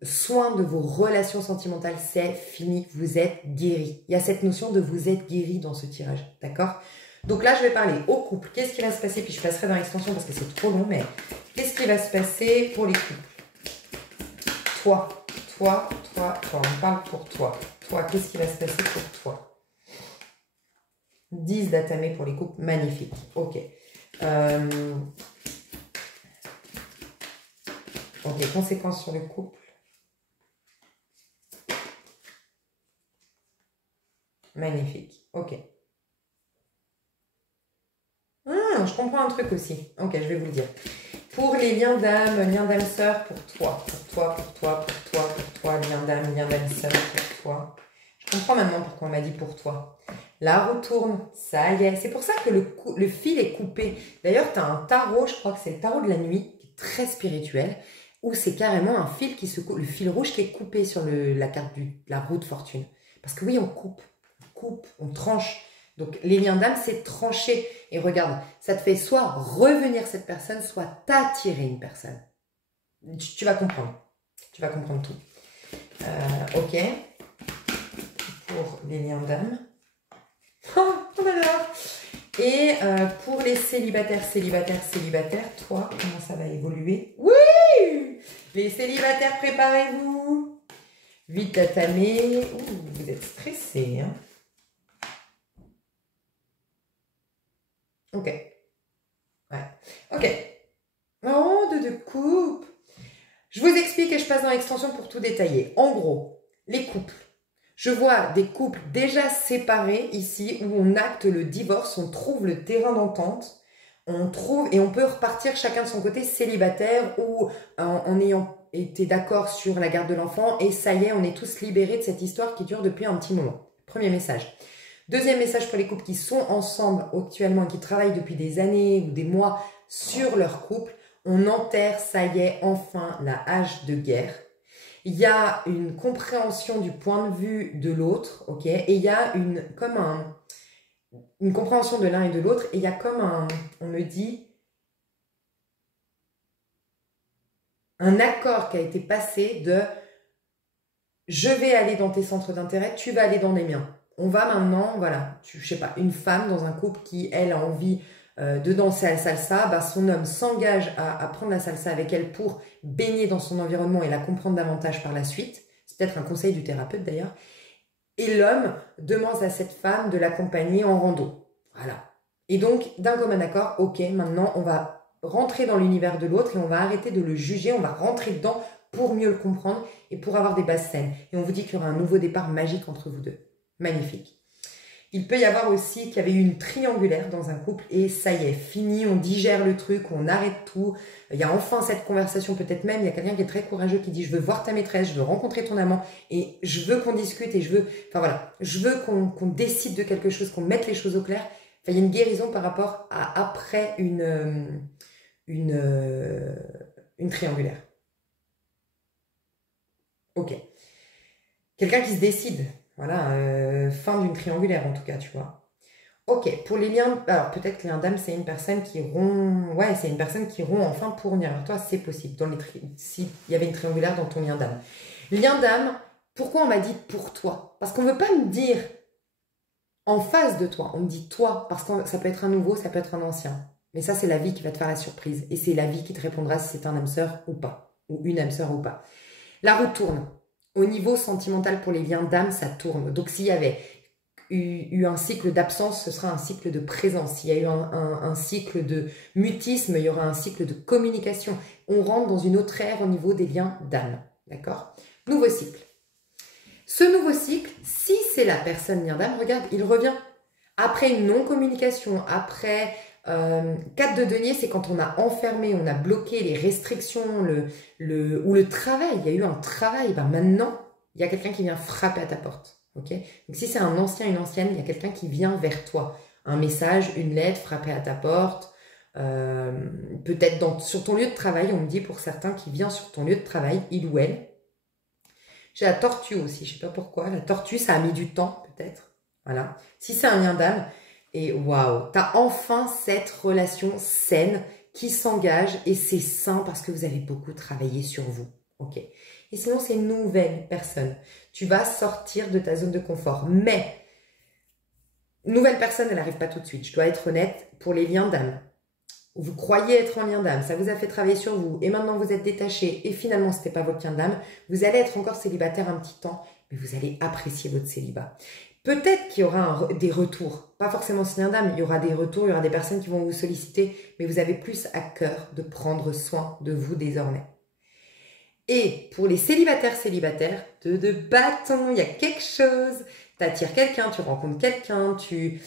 soin de vos relations sentimentales, c'est fini, vous êtes guéri. Il y a cette notion de vous êtes guéri dans ce tirage, d'accord? Donc là, je vais parler au couple. Qu'est-ce qui va se passer? Puis je passerai dans l'extension parce que c'est trop long, mais qu'est-ce qui va se passer pour les couples? Toi. On parle pour toi. Toi, qu'est-ce qui va se passer pour toi? 10 d'atamé pour les couples, magnifique. Ok. Ok, conséquences sur le couple. Magnifique. Ok. Je comprends un truc aussi. Ok, je vais vous le dire. Pour les liens d'âme-sœur, pour toi, lien d'âme-sœur, pour toi. Je comprends maintenant pourquoi on m'a dit pour toi. La roue tourne, ça y est. C'est pour ça que le fil est coupé. D'ailleurs, tu as un tarot, je crois que c'est le tarot de la nuit, qui est très spirituel, où c'est carrément un fil qui se coupe, le fil rouge qui est coupé sur la carte la roue de fortune. Parce que oui, on coupe, on tranche. Donc, les liens d'âme, c'est trancher. Et regarde, ça te fait soit revenir cette personne, soit t'attirer une personne. Tu vas comprendre. Tu vas comprendre tout. Ok. Pour les liens d'âme. Oh, on adore. Et pour les célibataires, toi, comment ça va évoluer? Oui! Les célibataires, préparez-vous. Vite d'attamer. Vous êtes stressés, hein? Ok. Ouais. Ok. Oh, de coupe. Je vous explique et je passe dans l'extension pour tout détailler. En gros, les couples. Je vois des couples déjà séparés ici où on acte le divorce, on trouve le terrain d'entente, et on peut repartir chacun de son côté célibataire ou en ayant été d'accord sur la garde de l'enfant et ça y est, on est tous libérés de cette histoire qui dure depuis un petit moment. Premier message. Deuxième message pour les couples qui sont ensemble actuellement et qui travaillent depuis des années ou des mois sur leur couple. On enterre, ça y est, enfin, la hache de guerre. Il y a une compréhension du point de vue de l'autre, ok? Et il y a une compréhension de l'un et de l'autre. Et il y a on me dit, un accord qui a été passé de je vais aller dans tes centres d'intérêt, tu vas aller dans les miens. On va maintenant, voilà, je sais pas, une femme dans un couple qui, elle, a envie de danser à la salsa, bah, son homme s'engage à prendre la salsa avec elle pour baigner dans son environnement et la comprendre davantage par la suite. C'est peut-être un conseil du thérapeute d'ailleurs. Et l'homme demande à cette femme de l'accompagner en rando. Voilà. Et donc, d'un commun accord, ok, maintenant on va rentrer dans l'univers de l'autre et on va arrêter de le juger, on va rentrer dedans pour mieux le comprendre et pour avoir des bases saines. Et on vous dit qu'il y aura un nouveau départ magique entre vous deux. Magnifique. Il peut y avoir aussi qu'il y avait eu une triangulaire dans un couple et ça y est, fini, on digère le truc, on arrête tout. Il y a enfin cette conversation, peut-être même, il y a quelqu'un qui est très courageux qui dit « je veux voir ta maîtresse, je veux rencontrer ton amant et je veux qu'on discute et je veux qu'on décide de quelque chose, qu'on mette les choses au clair. » Enfin, il y a une guérison par rapport à après une triangulaire. Ok. Quelqu'un qui se décide. Voilà, fin d'une triangulaire en tout cas, tu vois. Ok, pour les liens, alors peut-être que lien d'âme, c'est une personne qui rompt, ouais, c'est une personne qui rompt enfin pour venir vers toi, c'est possible, s'il y avait une triangulaire dans ton lien d'âme. Lien d'âme, pourquoi on m'a dit pour toi? Parce qu'on ne veut pas me dire en face de toi, on me dit toi, parce que ça peut être un nouveau, ça peut être un ancien. Mais ça, c'est la vie qui va te faire la surprise, et c'est la vie qui te répondra si c'est un âme sœur ou pas, ou une âme sœur ou pas. La roue tourne. Au niveau sentimental pour les liens d'âme, ça tourne. Donc s'il y avait eu un cycle d'absence, ce sera un cycle de présence. S'il y a eu un cycle de mutisme, il y aura un cycle de communication. On rentre dans une autre ère au niveau des liens d'âme. D'accord? Nouveau cycle. Ce nouveau cycle, si c'est la personne lien d'âme, regarde, il revient. Après une non-communication, après 4 de denier, c'est quand on a enfermé, on a bloqué les restrictions, ou le travail. Il y a eu un travail. Ben maintenant, il y a quelqu'un qui vient frapper à ta porte. Okay, donc si c'est un ancien, une ancienne, il y a quelqu'un qui vient vers toi. Un message, une lettre, frapper à ta porte. Peut-être sur ton lieu de travail, on me dit pour certains qui vient sur ton lieu de travail, il ou elle. J'ai la tortue aussi, je ne sais pas pourquoi. La tortue, ça a mis du temps, peut-être. Voilà. Si c'est un lien d'âme, et waouh, tu as enfin cette relation saine qui s'engage et c'est sain parce que vous avez beaucoup travaillé sur vous. Ok. Et sinon, c'est une nouvelle personne. Tu vas sortir de ta zone de confort. Mais, nouvelle personne, elle n'arrive pas tout de suite. Je dois être honnête, pour les liens d'âme. Vous croyez être en lien d'âme, ça vous a fait travailler sur vous, et maintenant vous êtes détaché, et finalement ce n'était pas votre lien d'âme, vous allez être encore célibataire un petit temps, mais vous allez apprécier votre célibat. Peut-être qu'il y aura des retours, pas forcément ce lien d'âme, il y aura des retours, il y aura des personnes qui vont vous solliciter, mais vous avez plus à cœur de prendre soin de vous désormais. Et pour les célibataires, de bâton, il y a quelque chose, tu attires quelqu'un, tu rencontres quelqu'un, tu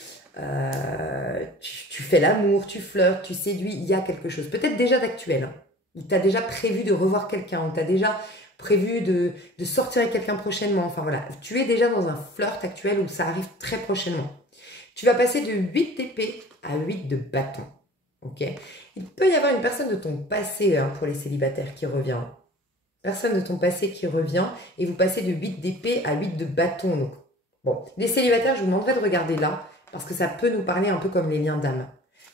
fais l'amour, tu flirtes, tu séduis, il y a quelque chose. Peut-être déjà d'actuel, hein, ou tu as déjà prévu de revoir quelqu'un, ou tu as déjà prévu de sortir avec quelqu'un prochainement. Enfin voilà, tu es déjà dans un flirt actuel où ça arrive très prochainement. Tu vas passer de 8 d'épée à 8 de bâton. Ok. Il peut y avoir une personne de ton passé hein, pour les célibataires qui revient. Personne de ton passé qui revient et vous passez de 8 d'épée à 8 de bâton. Donc, bon, les célibataires, je vous demanderai de regarder là parce que ça peut nous parler un peu comme les liens d'âme.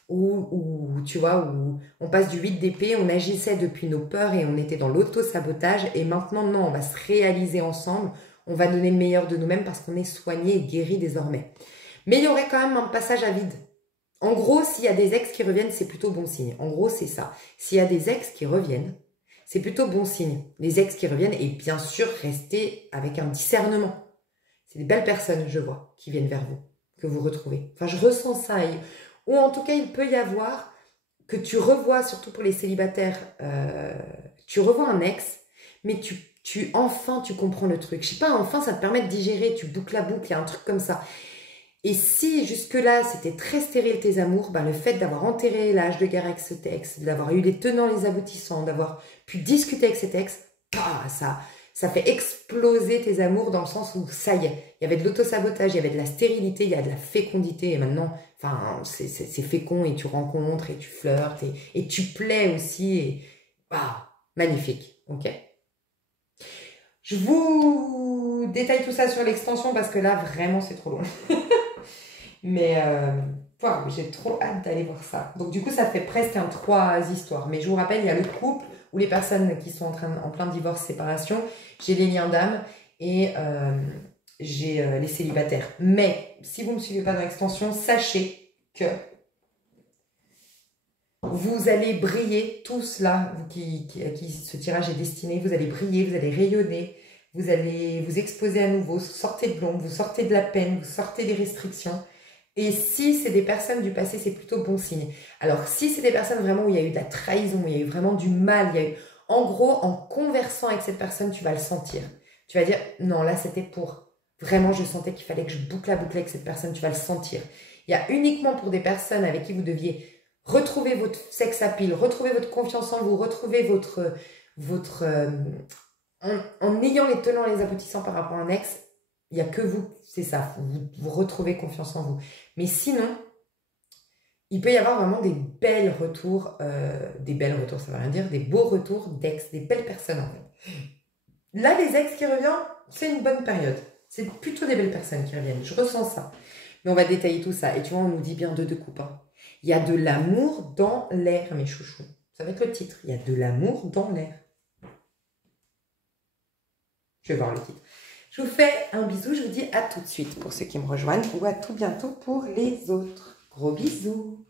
Où, tu vois, où on passe du 8 d'épée, on agissait depuis nos peurs et on était dans l'auto-sabotage et maintenant, non, on va se réaliser ensemble, on va donner le meilleur de nous-mêmes parce qu'on est soigné et guéri désormais. Mais il y aurait quand même un passage à vide. En gros, s'il y a des ex qui reviennent, c'est plutôt bon signe. En gros, c'est ça. S'il y a des ex qui reviennent, c'est plutôt bon signe. Les ex qui reviennent et bien sûr, restez avec un discernement. C'est des belles personnes, je vois, qui viennent vers vous, que vous retrouvez. Enfin, je ressens ça. Ou en tout cas, il peut y avoir que tu revois, surtout pour les célibataires, tu revois un ex, mais enfin, tu comprends le truc. Je sais pas, enfin, ça te permet de digérer, tu boucles la boucle, il y a un truc comme ça. Et si jusque-là, c'était très stérile tes amours, ben, le fait d'avoir enterré l'âge de guerre avec cet ex, d'avoir eu les tenants, les aboutissants, d'avoir pu discuter avec cet ex, ça fait exploser tes amours dans le sens où ça y est, il y avait de l'autosabotage, il y avait de la stérilité, il y a de la fécondité et maintenant, enfin, c'est fécond et tu rencontres et tu flirtes et tu plais aussi et magnifique, ok? Je vous détaille tout ça sur l'extension parce que là, vraiment, c'est trop loin. Mais j'ai trop hâte d'aller voir ça. Donc du coup, ça fait presque 3 histoires. Mais je vous rappelle, il y a le couple ou les personnes qui sont en plein divorce, séparation. J'ai les liens d'âme et j'ai les célibataires. Mais si vous ne me suivez pas dans l'extension, sachez que vous allez briller, tous là, à qui ce tirage est destiné, vous allez briller, vous allez rayonner, vous allez vous exposer à nouveau, vous sortez de l'ombre, vous sortez de la peine, vous sortez des restrictions. Et si c'est des personnes du passé, c'est plutôt bon signe. Alors, si c'est des personnes vraiment où il y a eu de la trahison, où il y a eu vraiment du mal, en gros, en conversant avec cette personne, tu vas le sentir. Tu vas dire, non, là, c'était pour... Vraiment, je sentais qu'il fallait que je boucle la boucle avec cette personne, tu vas le sentir. Il y a uniquement pour des personnes avec qui vous deviez retrouver votre sex appeal, retrouver votre confiance en vous, retrouver en ayant les tenants et les aboutissants par rapport à un ex, il n'y a que vous, c'est ça, vous retrouvez confiance en vous. Mais sinon, il peut y avoir vraiment des belles retours, ça ne veut rien dire, des beaux retours d'ex, des belles personnes en fait. Là, les ex qui reviennent, c'est une bonne période. C'est plutôt des belles personnes qui reviennent, je ressens ça. Mais on va détailler tout ça. Et tu vois, on nous dit bien deux coupes. Hein. Il y a de l'amour dans l'air, mes chouchous. Ça va être le titre. Il y a de l'amour dans l'air. Je vais voir le titre. Je vous fais un bisou. Je vous dis à tout de suite pour ceux qui me rejoignent ou à tout bientôt pour les autres. Gros bisous.